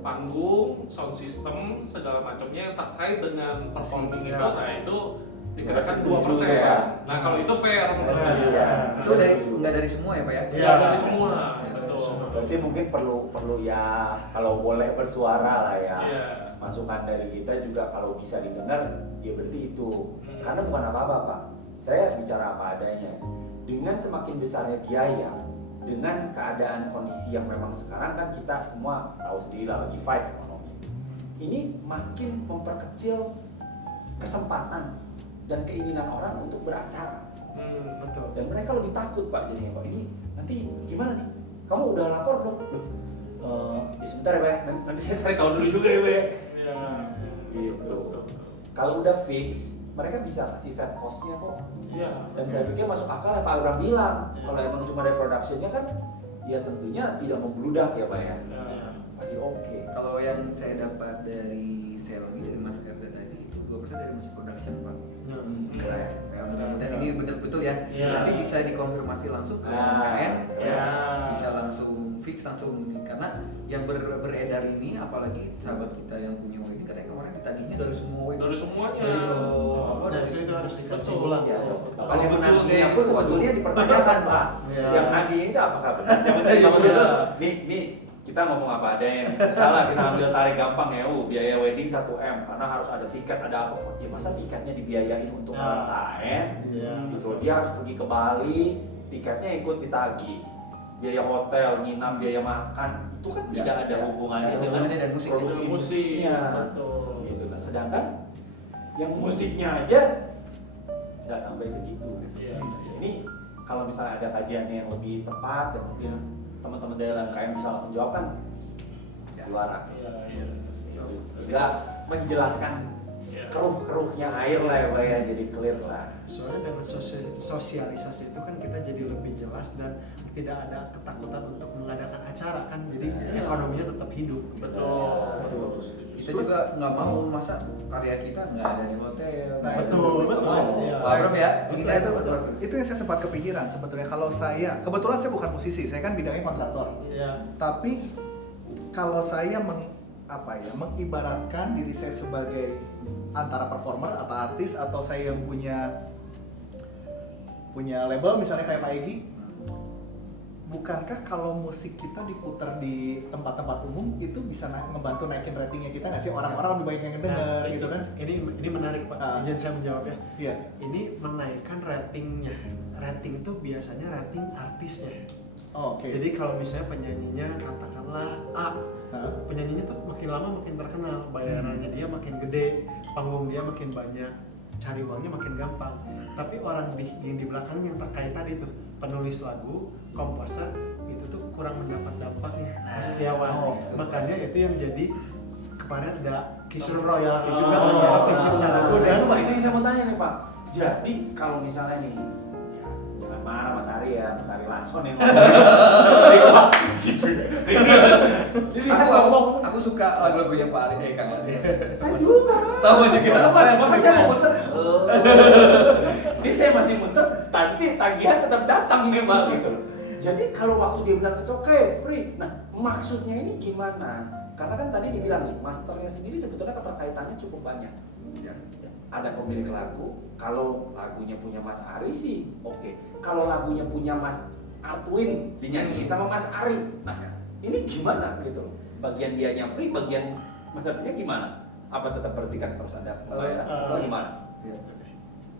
panggung, sound system, segala macamnya yang terkait dengan performing itu, Ya. nah itu dikenakan Saya 2%. setuju, ya. Nah kalau itu fair menurut Saya saya. setuju. Ya. Itu dari Setuju. nggak dari semua ya, Pak ya? Ya dari semua, Ya. betul. Berarti mungkin perlu ya kalau boleh bersuara lah ya. Iya. Masukan dari kita juga kalau bisa didengar ya berarti itu. Hmm. Karena bukan apa-apa Pak. Saya bicara apa adanya. Dengan semakin besarnya biaya, dengan keadaan kondisi yang memang sekarang kan kita semua tahu sendiri lah lagi fight ekonomi. Ini makin memperkecil kesempatan dan keinginan orang untuk beracara. betul. Dan mereka lebih takut Pak jadinya Pak. Ini nanti gimana nih? Kamu udah lapor belum? Loh, ya sebentar ya Pak ya. Nanti saya cari tahu dulu juga ya Pak ya. Iya. Gitu. Kalau udah fix, mereka bisa kasih set cost-nya kok. Iya. Dan saya pikir masuk akal ya Pak Abraham bilang. Kalau emang cuma dari production-nya kan, ya tentunya tidak membludak ya Pak ya. Iya. Masih oke. Kalau yang saya dapat dari Selby dari Mas Erza tadi itu 2% dari musik production Pak. Keren. Ya, mudah-mudahan ini betul-betul ya. Iya. Nanti bisa dikonfirmasi langsung ke Ah, KN, ya. ya. Bisa langsung fix langsung karena yang beredar ini apalagi sahabat kita yang punya wedding katanya kemarin ditagihnya dari semua wedding. Dari semuanya. Dari apa Dan dari itu harus dikaji Betul. ulang. Ya, So, Kalau yang betul menagihnya kayak pun gitu, sebetulnya dipertanyakan Pak. Iya. Yang nagih itu apakah benar? Yang penting Iya. nih kita ngomong apa ada yang misalnya kita ambil tarik gampang ya, biaya wedding 1 M karena harus ada tiket ada apa? Ya masa tiketnya dibiayain untuk Ya. orang KN? Iya. Gitu dia harus pergi ke Bali, tiketnya ikut ditagih. Biaya hotel, nginap, biaya makan itu kan Ya, tidak ada ya. hubungannya Ada dengan hubungannya dan musik. produksi Dengan musik. musiknya. Betul. Gitu. Nah, sedangkan yang musiknya aja nggak sampai segitu. Iya. Ini kalau misalnya ada kajiannya yang lebih tepat dan mungkin teman-teman dari LMKM bisa langsung jawab kan juara. Iya, iya. Tidak menjelaskan Iya. keruh-keruhnya air lah ya Pak ya, jadi clear lah. Soalnya dengan sosialisasi itu kan kita jadi lebih jelas dan tidak ada ketakutan untuk mengadakan acara kan, jadi Iya. ekonominya tetap hidup. Betul. Kita juga nggak mau masa karya kita nggak ada di hotel. Nah, Betul, betul. Iya. Iya. Paham ya? Betul, Kita itu betul. Itu yang saya sempat kepikiran sebetulnya. Kalau saya, kebetulan saya bukan musisi, saya kan bidangnya kontraktor. Ya, Tapi kalau saya mengibaratkan diri saya sebagai antara performer atau artis atau saya yang punya label misalnya kayak Pak Egi, bukankah kalau musik kita diputar di tempat-tempat umum itu bisa ngebantu naikin ratingnya kita nggak sih, orang-orang lebih banyak yang denger gitu kan? Ini menarik Pak. Ah. Izin saya menjawab ya. Iya. Ini menaikkan ratingnya. Rating itu biasanya rating artisnya. Oh, oke. Jadi kalau misalnya penyanyinya katakanlah A, Hah? penyanyinya tuh makin lama makin terkenal, bayarannya dia makin gede, panggung dia makin banyak, cari uangnya makin gampang. Tapi orang yang di belakang yang terkait tadi tuh, penulis lagu, komposer, itu tuh kurang mendapat dampaknya, Mas Setiawan. Oh, Makanya itu yang jadi kemarin ada kisruh royalti juga Oh. antara pencipta lagu Nah, dan itu Pak, itu yang saya mau tanya nih Pak. Jadi kalau misalnya nih, ya, jangan marah Mas Ari ya, Mas Ari Lason yang Aku suka lagu-lagunya Pak Ali Kang Ali. Saya juga. Sama juga. Makanya saya mau muter. Ini saya masih muter, tapi tagihan tetap datang nih Pak gitu. Jadi kalau waktu dia bilang it's okay, free. Nah, maksudnya ini gimana? Karena kan tadi dibilang nih, masternya sendiri sebetulnya keterkaitannya cukup banyak. Ya. Ada pemilik lagu, kalau lagunya punya Mas Ari sih oke. Kalau lagunya punya Mas Artwin dinyanyiin sama Mas Ari, nah ini gimana gitu loh? Bagian dianya free, bagian materinya gimana? Apa tetap bertikat terus ada pembayaran? Atau gimana? Ya.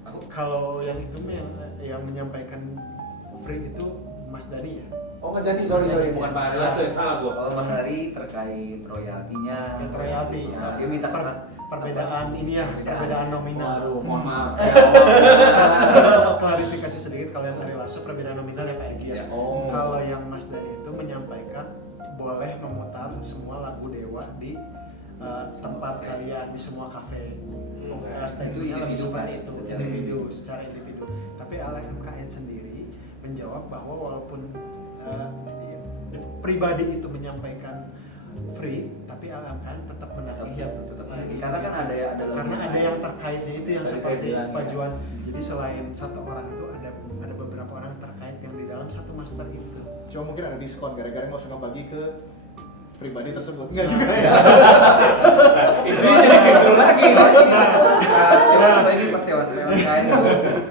Aku kalau yang itu mah yang menyampaikan free itu Mas Dani ya. Oh Mas Dani, sorry bukan Pak Ari langsung salah gua. kalau Mas Ari terkait royaltinya. Yang royalti. Ya, dia minta Perbedaan ini ya, perbedaan nominal. Waduh, mohon maaf. Saya klarifikasi sedikit, kalau yang Ari Lasso perbedaan nominal ya Pak Egi ya. Ya, oh. Kalau yang Mas Dani itu menyampaikan boleh memutar semua lagu Dewa di tempat kalian, di semua kafe. Oke. Standingnya lebih individu, seperti Pak. itu, Secara individu, secara individu. Tapi LMKN sendiri menjawab bahwa walaupun pribadi itu menyampaikan free, tapi LMKN tetap menagih ya, tetap menagih. Karena kan ada karena ada yang terkaitnya itu yang Tadi saya seperti bilang, Pak ya. Juan. Jadi selain satu orang itu ada beberapa orang terkait yang di dalam satu master itu. Cuma mungkin ada diskon gara-gara nggak usah ngebagi ke pribadi tersebut. Enggak juga ya. Itu jadi kisruh lagi. Saya ini pasti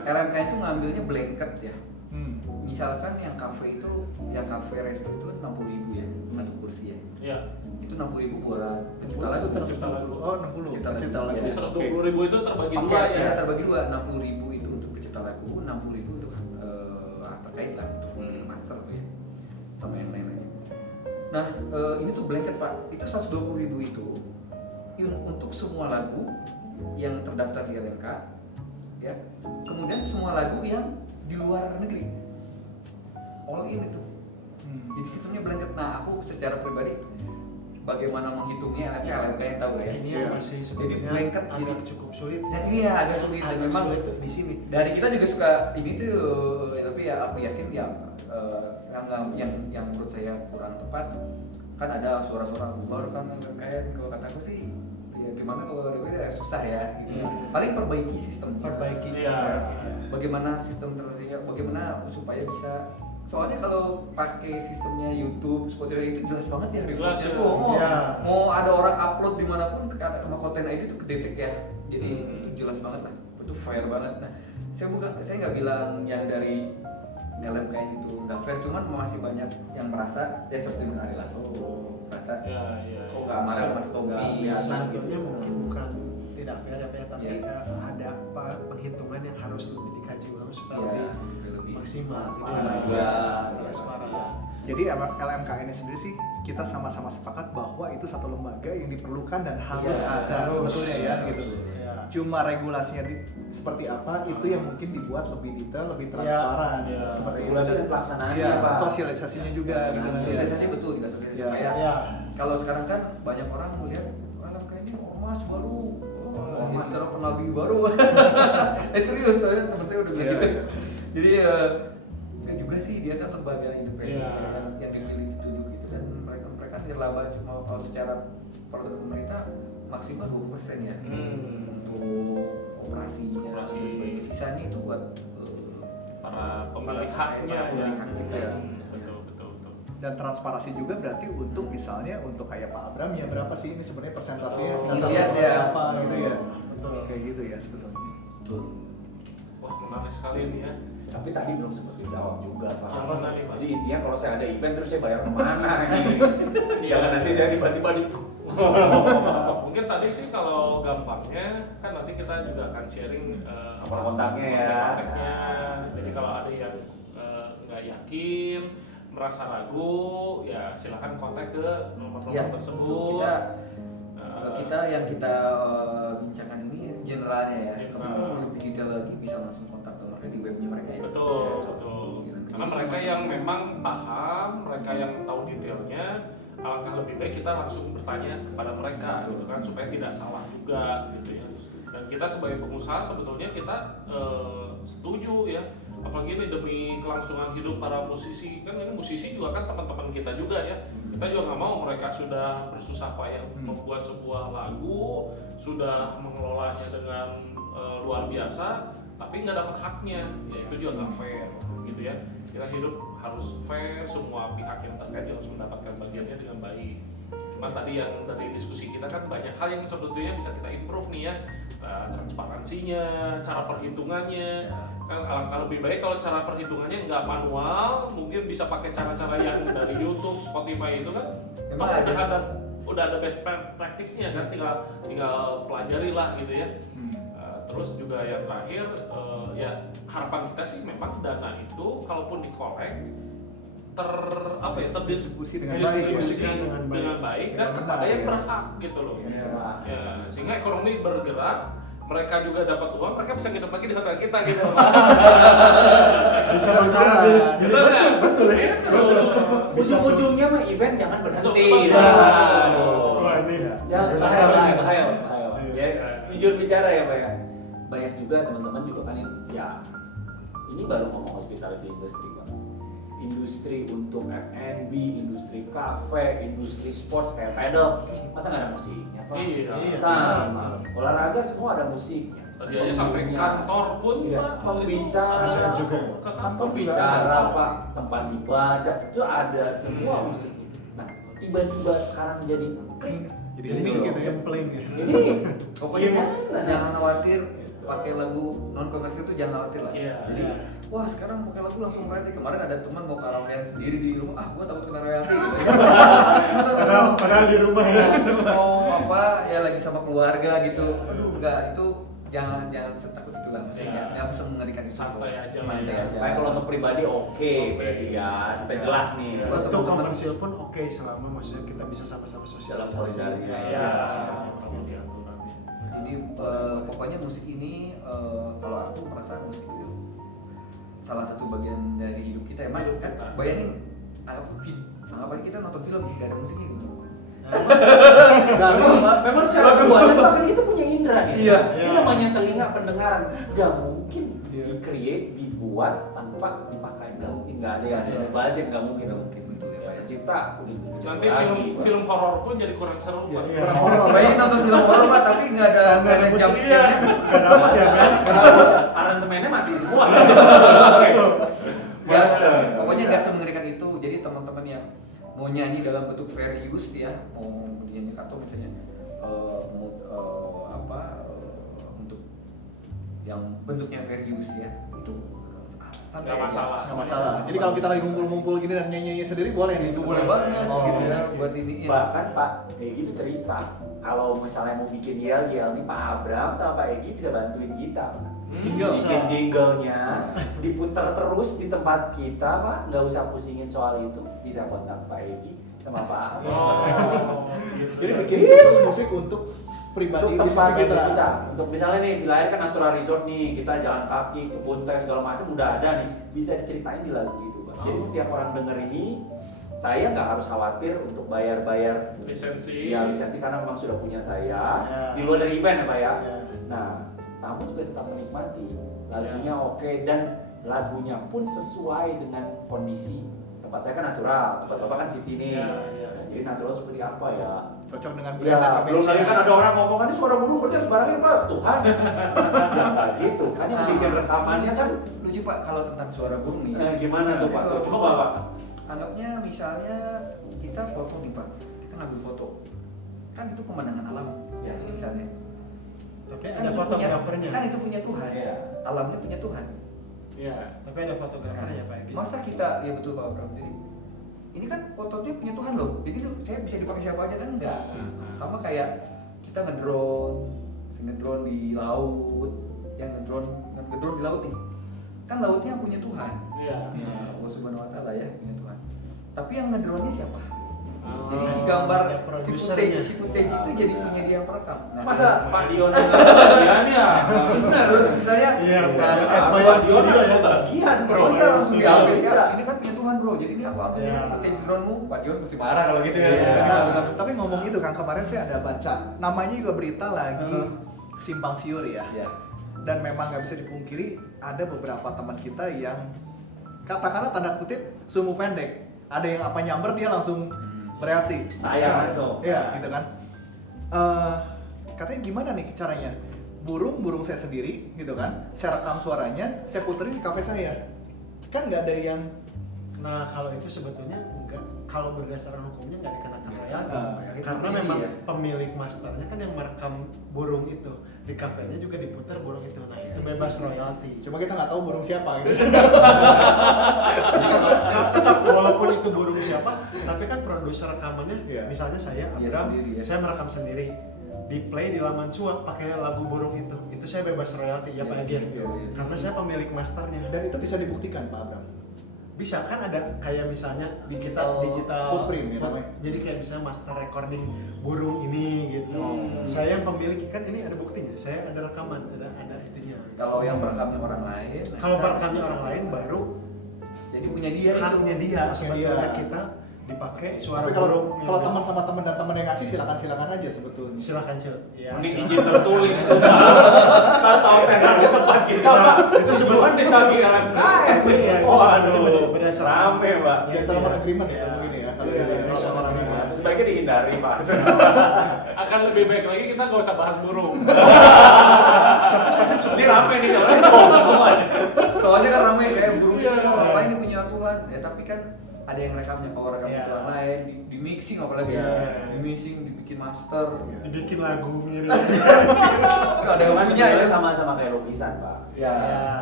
LMKN itu ngambilnya blanket ya. Misalkan yang kafe resto itu 60.000 ya, satu kursi ya. Iya. Itu 60.000 buat pencipta lagu. Pencipta lagu. Oh, 60. Pencipta lagu. Pencipta lagu. Ya. Jadi 120.000 itu terbagi dua Paket, ya. Ya, terbagi dua, 60.000 itu untuk pencipta lagu, 60.000 untuk terkait lah untuk master tuh ya, sama yang lain-lainnya. Nah, ini tuh blanket Pak, itu 120.000 itu untuk semua lagu yang terdaftar di LMK, ya. Kemudian semua lagu yang di luar negeri, all in itu. Jadi sistemnya blanket. Nah, aku secara pribadi bagaimana menghitungnya LMK yang tahu ya. Ini Iya. yang masih Jadi sebenarnya blanket agak jadi- cukup sulit. Dan ini ya agak sulit dan Agak memang sulit tuh di sini. dari kita juga suka ini tuh, tapi ya aku yakin ya yang menurut saya kurang tepat kan ada suara-suara bubar kan LMKN. Kalau kataku sih ya gimana kalau ada gue ya susah ya gitu. Paling perbaiki sistemnya. Perbaiki. Iya. Bagaimana sistem terusnya, bagaimana supaya bisa, soalnya kalau pakai sistemnya YouTube, Spotify itu jelas banget ya reportnya Jelas, tuh. ya. Mau ada orang upload dimanapun sama konten ID tuh kedetek ya. Jadi itu jelas banget lah, itu fair banget. Nah, saya nggak bilang yang dari LMK itu nggak fair, cuman masih banyak yang merasa ya seperti Mas Ari Lasso, merasa Iya. Kok kemarin Mas Tommy kelihatan gitu. Sebetulnya mungkin bukan tidak fair ya, tapi Iya. ada penghitungan yang harus lebih dikaji ulang supaya ya lebih maksimal. Iya. Transparan. Jadi LMKN ini sendiri sih kita sama-sama sepakat bahwa itu satu lembaga yang diperlukan dan harus Iya, ada harus. sebetulnya ya gitu. Ya. Cuma regulasinya seperti apa itu yang mungkin dibuat lebih detail, lebih transparan Iya. seperti itu. Regulasi dan pelaksanaannya, Iya, Pak. sosialisasinya juga gitu kan. sosialisasi betul juga sosialisasi. Iya. Kayak Ya. kalau sekarang kan banyak orang melihat LMK ini ormas baru, ormas sekarang penabi baru. Serius, soalnya teman saya udah bilang Iya, gitu. iya. Jadi ya juga sih dia kan lembaga independen Iya. ya kan, yang dimiliki ditunjuk itu kan mereka nirlaba cuma kalau secara peraturan pemerintah maksimal 20% ya untuk operasinya. Operasi. Terus sebagainya. Sisanya itu buat Para pemilik haknya para pemilik ya. hak cipta ya. Betul. Dan transparansi juga berarti untuk misalnya untuk kayak Pak Abram ya berapa sih ini sebenarnya persentasenya Betul. dasar Iya, untuk iya. apa gitu ya. Betul. Kayak gitu ya sebetulnya. Betul. Wah, menarik sekali ini ya. Tapi tadi belum sempat dijawab juga, Pak. Apa tadi, Pak? Jadi intinya kalau saya ada event terus saya bayar kemana ini? Jangan nanti saya tiba-tiba di Mungkin tadi sih kalau gampangnya kan nanti kita juga akan sharing Nomor kontaknya ya. kontaknya. Jadi kalau ada yang nggak yakin, merasa ragu, ya silakan kontak ke nomor-nomor Ya, tersebut. kita yang kita bincangkan ini generalnya ya. General. Tapi kalau lebih detail lagi bisa langsung kontak nomornya di webnya mereka ya. Betul, betul. Iya, nanti Karena bisa. mereka yang memang paham, mereka yang tahu detailnya, alangkah lebih baik kita langsung bertanya kepada mereka gitu kan, supaya tidak salah juga gitu ya. Dan kita sebagai pengusaha sebetulnya kita setuju ya, apalagi ini demi kelangsungan hidup para musisi, kan ini musisi juga kan teman-teman kita juga ya. Kita juga nggak mau mereka sudah bersusah payah membuat sebuah lagu, sudah mengelolanya dengan luar biasa, tapi nggak dapat haknya, ya itu juga nggak fair gitu ya. Kita hidup harus fair, semua pihak yang terkait juga harus mendapatkan bagiannya dengan baik. Cuma tadi yang dari diskusi kita kan banyak hal yang sebetulnya bisa kita improve nih ya, transparansinya, cara perhitungannya. Kan alangkah lebih baik kalau cara perhitungannya nggak manual, mungkin bisa pakai cara-cara yang dari YouTube, Spotify itu kan. Memang Toh ada. udah ada best practice-nya kan, tinggal pelajari lah gitu ya. Terus juga yang terakhir ya harapan kita sih memang dana itu kalaupun dikolek Terdistribusi dengan terdistribusi baik, ya. dengan baik dan Yang kepada benar, yang ya. berhak gitu loh. Iya. Ya, sehingga ekonomi bergerak, mereka juga dapat uang, mereka bisa nginep lagi di hotel kita gitu. Bisa makan. Betul nggak? Betul ya. ujung-ujungnya mah event jangan berhenti. Iya. Wah ini ya. Ya, Bisa bahaya, kali. bahaya. Iya. Ya, jujur bicara ya, Pak ya. Banyak juga teman-teman juga kan ya ini baru ngomong hospitality industry, Bang. Industri untuk F&B, industri kafe, industri sports kayak pedal, masa nggak ada musiknya, Pak? Iya. Sama. Olahraga semua ada musiknya. Tadi aja sampai kantor pun Iya, Pak, pembicara itu ada juga. ke kantor Kantor juga bicara ada. Pak, tempat ibadah itu ada semua musik. Nah, tiba-tiba sekarang jadi klik. Jadi Ini link gitu ya. gempling ya. Ini Pokoknya gimana? jangan khawatir pakai lagu non komersil itu jangan khawatir lah. Iya. Jadi wah sekarang pakai lagu langsung royalti. Kemarin ada teman mau karaokean sendiri di rumah, gua takut kena royalti gitu. Padahal di rumah ya. Terus mau apa ya lagi sama keluarga gitu. Aduh enggak, itu jangan setakut itu lah. Maksudnya Iya. jangan usah mengerikan itu. Santai aja lah Santai ya. aja. Kayak kalau untuk pribadi oke berarti ya, kita jelas nih. Buat Untuk teman-teman. komersil pun oke selama maksudnya kita bisa sama-sama sosialisasi. Dalam solidarnya. Iya. Iya. Jadi pokoknya musik ini kalau aku merasa musik itu salah satu bagian dari hidup kita. Emang Hidup kan kita. bayangin anggap aja kita nonton film gak ada musiknya gitu. Nah, memang secara perbuatan bahkan kita punya indera nih. Iya. Ini namanya telinga pendengaran. Gak mungkin Iya. di-create, dibuat tanpa dipakai. Gak mungkin, gak ada yang Nggak ada. bazir, gak mungkin. Nggak mungkin betul ya. Cipta udah Nanti film horor pun jadi kurang seru Pak. Iya. Kurang horor. Bayangin nonton film horor Pak, tapi nggak ada jump scare-nya. Nggak dapat ya kan? aransemennya mati semua. Ya, pokoknya nggak semengerikan itu. Jadi teman-teman yang mau nyanyi dalam bentuk fair use ya, mau nyanyi atau misalnya untuk yang bentuknya fair use ya, itu santai Nggak aja. masalah. Nggak masalah. Jadi kalau kita lagi ngumpul-ngumpul gini dan nyanyi sendiri boleh nih. Itu boleh banget Oh, gitu ya, iya. buat ini. Bahkan Pak Egi itu cerita kalau misalnya mau bikin yel-yel nih Pak Abram sama Pak Egi bisa bantuin kita Pak. Jingle. Bikin jinglenya diputar terus di tempat kita Pak, nggak usah pusingin soal itu, bisa kontak Pak Egi sama Pak Abram. Oh, Jadi bikin khusus musik untuk pribadi Untuk di tempat sisi kita. Untuk misalnya nih, di lahir kan Natura Resort nih, kita jalan kaki, kebun teh segala macam udah ada nih, bisa diceritain di lagu itu Pak. Jadi setiap orang denger ini, saya nggak harus khawatir untuk bayar-bayar lisensi. ya lisensi karena memang sudah punya saya Ya. di luar dari event ya Pak ya. Ya. Nah, tamu juga tetap menikmati lagunya oke dan lagunya pun sesuai dengan kondisi tempat saya kan natural, tempat bapak kan city nih. Ya, ya. Nah, jadi natural seperti apa ya? Cocok dengan brand Ya, dan belum image-nya. lagi kan ada orang ngomong ini suara burung berarti sebarangnya Pak Tuhan. Ya nggak gitu, kan yang bikin rekamannya kan lucu Pak kalau tentang suara burung nih. gimana tuh Pak? Suara Coba Pak. Anggapnya misalnya kita foto nih Pak, kita ngambil foto, kan itu pemandangan alam Ya. misalnya. Tapi Kan ada itu fotografernya. kan itu punya Tuhan. Iya. Alamnya punya Tuhan. Iya. Tapi ada fotografernya Pak Egi. Masa kita ya betul Pak Abram. Jadi ini kan fotonya punya Tuhan loh. Jadi tuh saya bisa dipakai siapa aja kan enggak. Sama kayak kita ngedrone di laut, yang ngedrone di laut nih. Kan lautnya punya Tuhan. Iya. Ya, Allah Subhanahu wa taala ya punya Tuhan. Tapi yang ngedrone-nya siapa? Oh. Jadi si gambar, ada si produsernya. footage itu jadi punya dia yang perekam. Nah, Masa Pak Dion bagian ya? Benar, terus misalnya Iya, nah, Pak. sekarang Apa Pak yang Dion studio harus ya? bagian bro. Masa langsung Studio. diambil ya? Bisa. Ini kan punya Tuhan bro, jadi ini aku ambil Iya. ya footage drone-mu. Pak Dion pasti marah kalau gitu ya. Iya. Nah, tapi ngomong gitu kan kemarin saya ada baca namanya juga berita lagi simpang siur ya. Iya. Dan memang nggak bisa dipungkiri ada beberapa teman kita yang katakanlah tanda kutip sumbu pendek. Ada yang apa nyamber dia langsung bereaksi. Tayang langsung. Iya, gitu kan. Katanya gimana nih caranya? Burung saya sendiri, gitu kan? Saya rekam suaranya, saya puterin di kafe saya. Kan nggak ada yang Nah kalau itu sebetulnya enggak, kalau berdasarkan hukumnya nggak dikenakan royalti itu karena ini memang ya. pemilik masternya kan yang merekam burung itu di kafenya juga diputar burung itu, nah itu bebas royalti. cuma kita nggak tahu burung siapa gitu. Tetap walaupun itu burung siapa, tapi kan produser rekamannya, Iya. misalnya saya Iya, Abram, sendiri ya. saya merekam sendiri, di play di laman Sua pakai lagu burung itu saya bebas royalti ya Iya, Pak Egi, iya, iya. karena saya pemilik masternya. Dan itu bisa dibuktikan Pak Abram. Bisa kan ada kayak misalnya Digital footprint ya namanya. jadi kayak misalnya master recording burung ini gitu. Saya yang pemilik kan ini ada buktinya, saya ada rekaman, ada itunya. Kalau yang merekamnya orang lain, nah Kalau kita- merekamnya orang lain baru jadi punya dia itu. haknya dia, Haknya sebetulnya dia. kita dipakai suara Tapi kalau burung. kalau teman sama teman dan teman yang ngasih silakan aja sebetulnya. silakan Cil. Ya, Ini silakan. izin tertulis. Kita tahu tenar di tempat kita Pak. Itu sebelum ditagih LMKM. Iya, itu Oh sebetulnya aduh, berdasarkan- rame Pak. Gentleman agreement itu mungkin ya kalau Iya, di bisa orang ini. orang-orang. Sebaiknya dihindari Pak. Akan lebih baik lagi kita nggak usah bahas burung. Ini rame nih soalnya. Oh, semuanya. Soalnya kan ramai kayak burung Iya. apa ini punya Tuhan. Ya tapi kan ada yang rekamnya, kalau rekam Iya. itu orang lain di mixing apalagi Iya. di mixing, dibikin master. Dibikin lagu mirip. Ada yang Kan punya sebenarnya ya. sama-sama kayak lukisan Pak. Ya.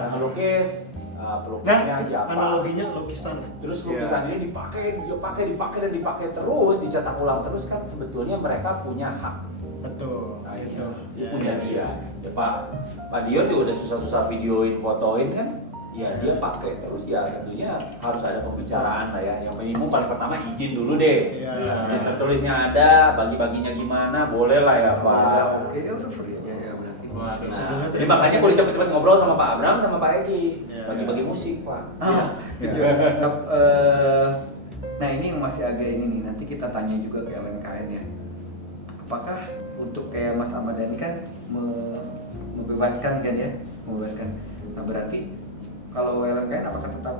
Yang melukis, pelukisnya Nah, siapa? analoginya lukisan. Terus lukisan ini dipakai dan dipakai terus, dicetak ulang terus kan sebetulnya mereka punya hak. Betul. Nah, Gitu. itu punya dia. Ya Pak Dion juga udah susah-susah videoin, fotoin kan. Ya dia pakai terus ya tentunya harus ada pembicaraan lah ya. Yang minimum paling pertama izin dulu deh. Iya. Izin tertulisnya ada, bagi-baginya gimana, boleh lah ya Pak. Oke, ya udah free aja ya berarti. Waduh. Sebelumnya Jadi makanya gue cepet-cepet ngobrol sama Pak Abram sama Pak Egi, Iya. bagi-bagi musik Pak. Gitu. Nah ini yang masih agak ini nih, nanti kita tanya juga ke LMKN ya. Apakah untuk kayak Mas Ahmad ini kan membebaskan kan ya, membebaskan. Nah berarti kalau LMKN apakah tetap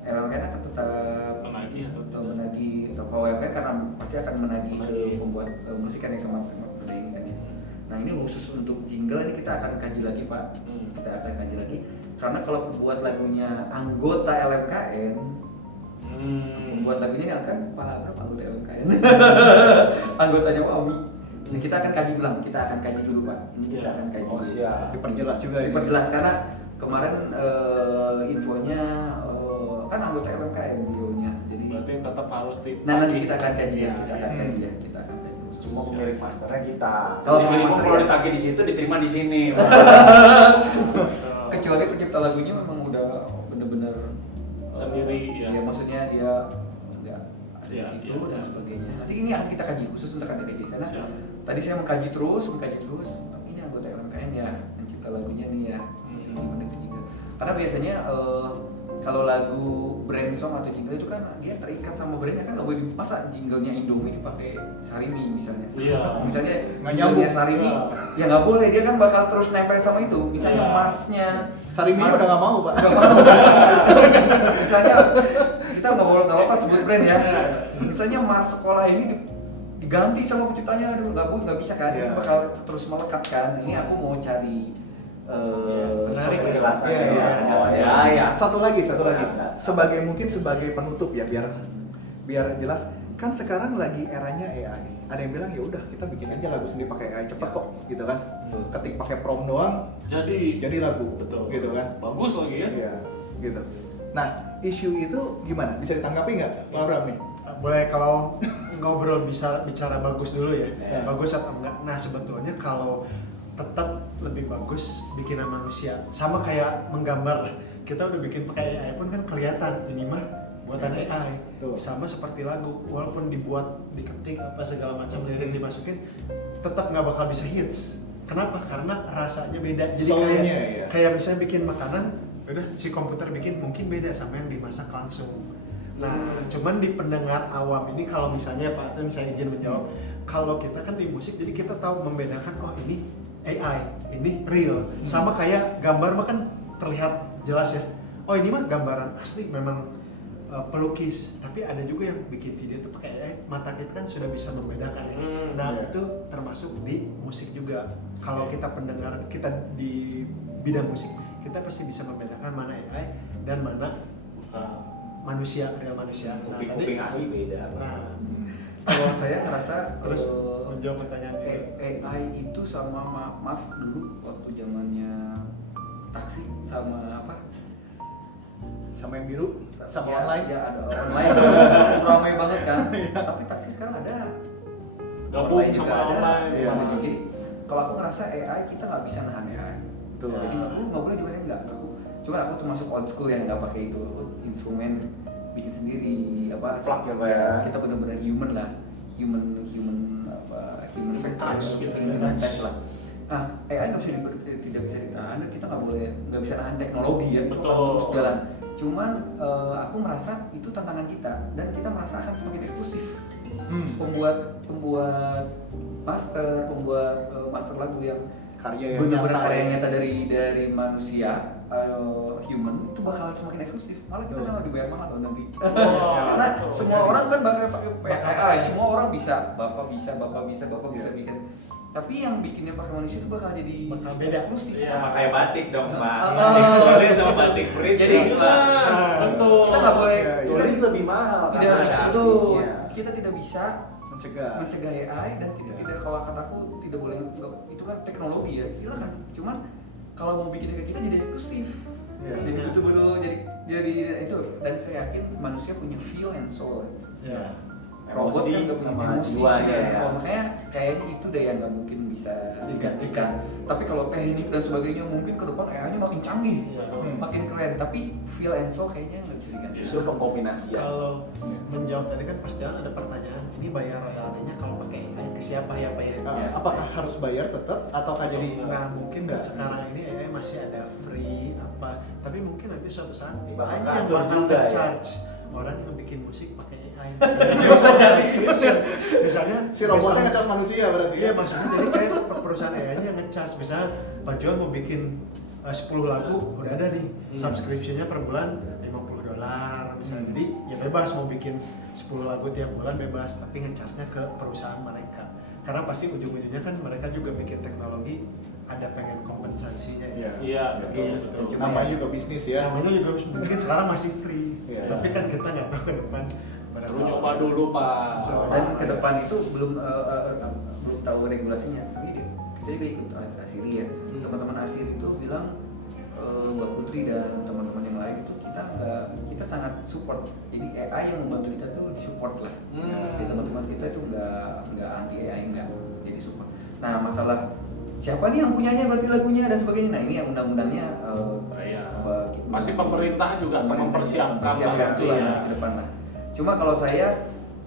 LLM akan tetap Menagih atau tidak? menagih kalau UMKM karena pasti akan menagih Menagih. pembuat musik kan yang kemarin ini kan ya. Nah ini khusus untuk jingle ini kita akan kaji lagi Pak. Kita akan kaji lagi karena kalau buat lagunya anggota LMKN buat lagunya ini akan berapa anggota LMKN anggotanya Wami. Nah, kita akan kaji ulang, kita akan kaji dulu Pak. Ini kita akan kaji. Oh, siap. Diperjelas juga ya. Diperjelas karena kemarin infonya kan anggota LMKN videonya. Jadi Berarti tetap harus nah nanti kita akan kaji ya, Iya, kita akan iya. kaji ya, kita akan kaji khusus. Semua pemilik masternya kita. Kalau Jadi pemilik minimum master kalau ya. ditagih di situ diterima di sini. Kecuali pencipta lagunya memang udah bener-bener Sendiri, ya. ya maksudnya dia nggak ada Iya, di situ iya, dan iya. sebagainya. Nanti ini akan kita kaji khusus untuk KTT di sana. Siap. Tadi saya mengkaji terus, tapi ini anggota LMKN ya, pencipta lagunya nih ya. Gimana itu juga. Karena biasanya kalau lagu brand song atau jingle itu kan dia terikat sama brandnya kan nggak boleh masa jinglenya Indomie dipakai Sarimi misalnya. Iya. Misalnya Nggak jinglenya nyambung. Sarimi Iya. ya nggak boleh dia kan bakal terus nempel sama itu. Misalnya Iya. Marsnya Sarimi Mars- udah nggak mau Pak. Nggak mau. Misalnya kita nggak apa sebut brand ya. Misalnya Mars sekolah ini diganti sama penciptanya, aduh nggak bisa kan? Ini Iya. bakal terus melekat kan. Ini aku mau cari menarik penjelasannya. Iya, iya. Oh ya ya. Satu lagi. Nah, Sebagai penutup ya biar jelas. Kan sekarang lagi eranya AI. Ada yang bilang ya udah kita bikin aja lagu sendiri pakai AI cepet kok, gitu kan? Betul. Ketik pakai prompt doang, jadi lagu, Betul. gitu kan? Bagus lagi ya. Iya, gitu. Nah, isu itu gimana? Bisa ditanggapi nggak, Laura nih? Boleh kalau ngobrol bisa bicara bagus dulu ya, Iya. bagus atau enggak. Nah sebetulnya kalau tetap lebih bagus bikinan manusia, sama kayak menggambar lah. Kita udah bikin pakai AI pun kan kelihatan ini mah buatan AI. Betul. Sama seperti lagu, walaupun dibuat, diketik apa segala macam lirik dimasukin, tetap nggak bakal bisa hits. Kenapa? Karena rasanya beda. Jadi Soulnya, kayak ya. kayak misalnya bikin makanan, udah si komputer bikin mungkin beda sama yang dimasak langsung. Nah, cuman di pendengar awam ini kalau misalnya Pak Atun saya izin menjawab, kalau kita kan di musik jadi kita tahu membedakan oh ini AI, ini real. Sama kayak gambar mah kan terlihat jelas ya. Oh ini mah gambaran asli memang pelukis, tapi ada juga yang bikin video itu pakai AI, mata kita kan sudah bisa membedakan ya. Nah, iya. itu termasuk di musik juga. Kalau kita pendengar, kita di bidang musik, kita pasti bisa membedakan mana AI dan mana manusia, real manusia. Nah, Kuping ahli beda. nah, Kalau saya ngerasa terus menjawab pertanyaan AI itu sama maaf dulu waktu zamannya taksi sama apa? Sama yang biru, sama Ya, online. ya ada online ramai banget kan. Tapi taksi sekarang ada. Gabung Online juga sama ada. online. Iya. Jadi kalau aku ngerasa AI kita nggak bisa nahan AI. Betul. Jadi nggak boleh juga enggak. Cuma aku termasuk old school yang nggak pakai itu. Aku instrumen bikin sendiri apa Plug ya, Pak, ya. kita benar-benar human lah, human human Touch gitu, human touch. touch lah. Nah, AI nggak bisa tidak bisa ditahan, dan kita nggak bisa nahan teknologi ya, itu akan Betul. terus jalan. Cuman aku merasa itu tantangan kita dan kita merasa akan semakin eksklusif. Pembuat master lagu yang Karya yang benar-benar nyata karya yang ya. nyata dari manusia human itu bakal semakin eksklusif. Malah kita jangan dibayar mahal loh nanti. Karena semua orang kan bakal pakai AI, semua orang bisa, bapak bisa bikin. Tapi yang bikinnya pakai manusia itu bakal jadi Bakal beda. eksklusif. Iya. Sama kayak batik dong, Pak. Ah. Batik tulis sama batik print. Jadi, betul. Kita nggak boleh Iya, iya. tulis lebih mahal tidak karena ada bisa artisnya. kita tidak bisa mencegah AI dan kita tidak, kalau kataku tidak boleh itu kan teknologi ya, silakan. Cuman kalau mau bikin kayak kita jadi eksklusif. Iya. Jadi betul-betul jadi itu, dan saya yakin manusia punya feel and soul. ya. Robot Emosi kan nggak punya sama emosi, jiwanya feel and ya. soul. Makanya kayaknya itu deh yang nggak mungkin bisa digantikan. Tapi kalau teknik dan sebagainya mungkin ke depan AI-nya makin canggih, Iya. makin keren. Tapi feel and soul kayaknya nggak bisa digantikan. Justru pengkombinasian. Kalau menjawab tadi kan pasti ada pertanyaan, ini bayar royaltinya kalau pakai AI ke siapa ya Pak ya? Ya. Apakah harus bayar tetap ataukah jadi Nah mungkin kan sekarang ini AI masih ada free apa, tapi mungkin nanti suatu saat Bakal AI yang atur bakal juga ya. charge orang yang bikin musik pakai AI. Bisa jadi. Misalnya si robotnya ngecas manusia berarti Iya ya? maksudnya jadi kayak perusahaan AI-nya yang nge-charge. Misalnya Pak John mau bikin 10 lagu, udah ada nih subscription-nya per bulan $50. $1 misalnya. Jadi ya bebas mau bikin 10 lagu tiap bulan bebas, tapi nge-charge-nya ke perusahaan mereka. Karena pasti ujung-ujungnya kan mereka juga bikin teknologi ada pengen kompensasinya ya. Iya, Gitu. Namanya juga bisnis ya. Namanya juga mungkin sekarang masih free, Iya. tapi kan kita nggak tahu ke depan. Perlu nyoba dulu Pak. Dan ke depan itu belum tahu regulasinya. Tapi kita juga ikut Asiri ya. Teman-teman Asiri itu bilang Mbak Putri dan teman-teman yang lain itu kita sangat support. Jadi AI yang membantu kita tuh disupport lah. Jadi teman-teman kita itu nggak anti AI nggak, jadi support. Nah masalah siapa nih yang punyanya berarti lagunya dan sebagainya. Nah ini yang undang-undangnya Pasti pemerintah juga akan mempersiapkan lah itu ya. lah ke depan lah. Cuma kalau saya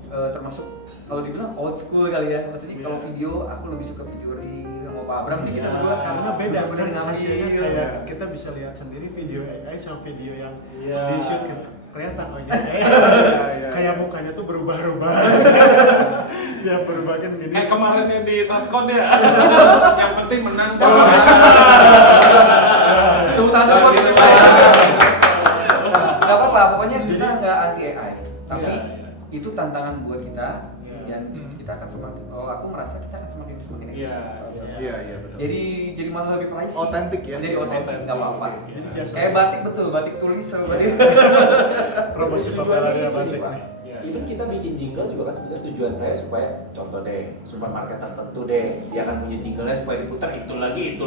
termasuk kalau dibilang old school kali ya, maksudnya kalau video aku lebih suka video real sama Pak Abram nih kita berdua Karena beda bener-bener kan ngambil. hasilnya kayak kita bisa lihat sendiri video AI sama video yang Iya. di shoot kelihatan oh iya. Iya. Kayak mukanya tuh berubah-ubah. Ya berubah kan gini. Kayak kemarin yang di Natcon ya. Yang penting menang. Tepuk tangan buat kita ya. Gak apa-apa, pokoknya kita nggak anti AI, tapi Iya. itu tantangan buat kita Iya. dan kita akan semakin. Kalau aku merasa kita akan semakin Iya. Iya, betul. Jadi malah lebih pricey. Otentik ya? Jadi otentik, nggak apa-apa. Jadi jasa- Kayak batik betul, batik tulis sama batik. promosi Tujuannya paparan itu batik sih, Pak. nih. Iya. Even kita bikin jingle juga kan sebenarnya tujuan saya supaya contoh deh supermarket tertentu deh dia akan punya jinglenya supaya diputar itu lagi gitu.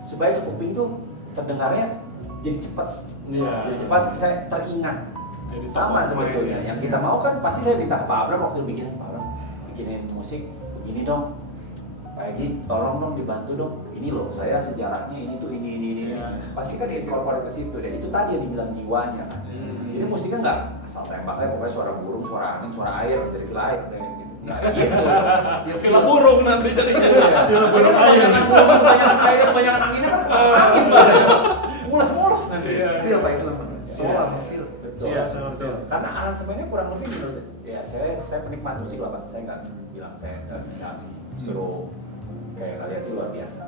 Supaya ke kuping tuh terdengarnya jadi cepat. Iya. Jadi cepat saya teringat. Jadi Sama top of mind sebetulnya. ya. Yang kita mau kan pasti saya minta ke Pak Abram waktu bikin Pak Abram bikinin musik begini dong. Pak Egi, tolong dong dibantu dong. Ini loh saya sejarahnya ini tuh ini. Iya. Pasti kan incorporate ke situ dan itu tadi yang dibilang jiwanya kan. Jadi musiknya nggak asal tembaknya pokoknya suara burung, suara angin, suara air jadi film air kayak gitu. Nggak gitu. Ya, Film burung nanti jadinya. Film burung air. Kebanyakan air, kebanyakan anginnya kan masuk angin bahasanya. Mules nanti. Iya. feel Pak itu memang. Soul Iya. sama feel. Betul. Iya, betul. Karena aransemennya kurang lebih menurut saya, ya saya penikmat musik lah Pak. Saya nggak bilang saya nggak bisa sih suruh kayak kalian sih luar biasa.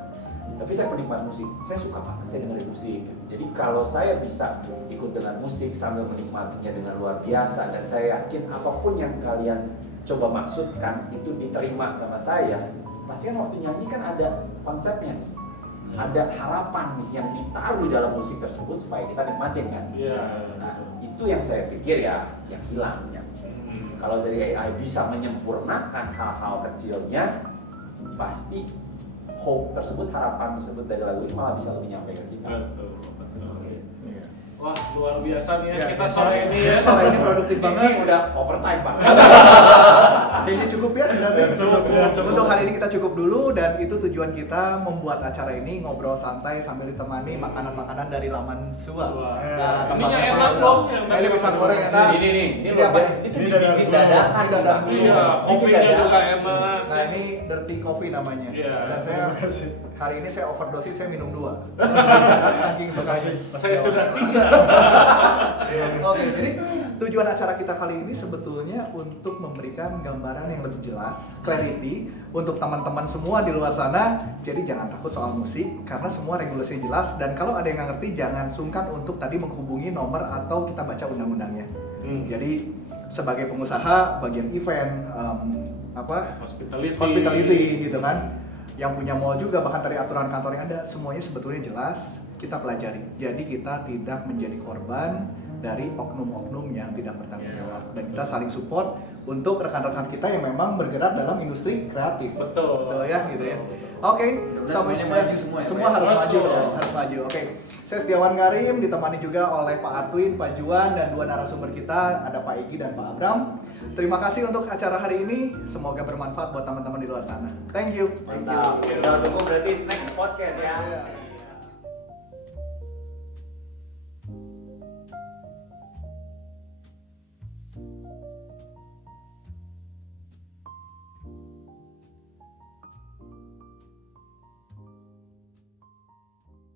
Tapi saya penikmat musik, saya suka banget saya dengerin musik. Jadi kalau saya bisa ikut dengan musik sambil menikmatinya dengan luar biasa dan saya yakin apapun yang kalian coba maksudkan itu diterima sama saya, pasti kan waktu nyanyi kan ada konsepnya nih. Ada harapan nih yang ditaruh di dalam musik tersebut supaya kita nikmatin kan. Iya. Nah, itu yang saya pikir ya yang hilang ya. Kalau dari AI bisa menyempurnakan hal-hal kecilnya, pasti hope tersebut, harapan tersebut dari lagu ini malah bisa lebih nyampe ke kita. Betul. Iya. Wah, luar biasa nih ya Ya, kita sore ini ya. Sore ini produktif Ini banget. udah overtime Pak. Kayaknya cukup ya berarti. Cukup. Untuk hari ini kita cukup dulu dan itu tujuan kita membuat acara ini ngobrol santai sambil ditemani makanan-makanan dari Laman Sua. Wah. Nah, Ininya tempatnya enak saya- dong, yang Nah, ini dari pisang Laman goreng Sua. enak. Ini Ini loh, apa nih? itu Ini dibikin dadakan. dadakan. Ini dadakan. Iya, Bikin kopinya dadakan. juga enak. Nah, ini dirty coffee namanya. Iya. Dan saya Terima kasih. hari ini saya overdosis, saya minum 2. Saking sukanya. Saya sudah 3. Oke, jadi tujuan acara kita kali ini sebetulnya untuk memberikan gambaran yang lebih jelas, clarity untuk teman-teman semua di luar sana. Jadi jangan takut soal musik karena semua regulasinya jelas dan kalau ada yang nggak ngerti jangan sungkan untuk tadi menghubungi nomor atau kita baca undang-undangnya. Jadi sebagai pengusaha bagian event hospitality gitu kan, yang punya mall juga bahkan dari aturan kantor yang ada semuanya sebetulnya jelas kita pelajari. Jadi kita tidak menjadi korban dari oknum-oknum yang tidak bertanggung jawab dan kita saling support untuk rekan-rekan kita yang memang bergerak dalam industri kreatif. Betul. Betul ya, gitu ya. Oke, Mudah-mudahan semuanya maju semua ya, semua Pak. harus Betul. maju dong, harus maju. Oke. Saya Setiawan Karim ditemani juga oleh Pak Artwin, Pak Juan dan dua narasumber kita ada Pak Egi dan Pak Abram. Terima kasih untuk acara hari ini. Semoga bermanfaat buat teman-teman di luar sana. Thank you. Mantap. Udah tunggu berarti next podcast ya. Iya.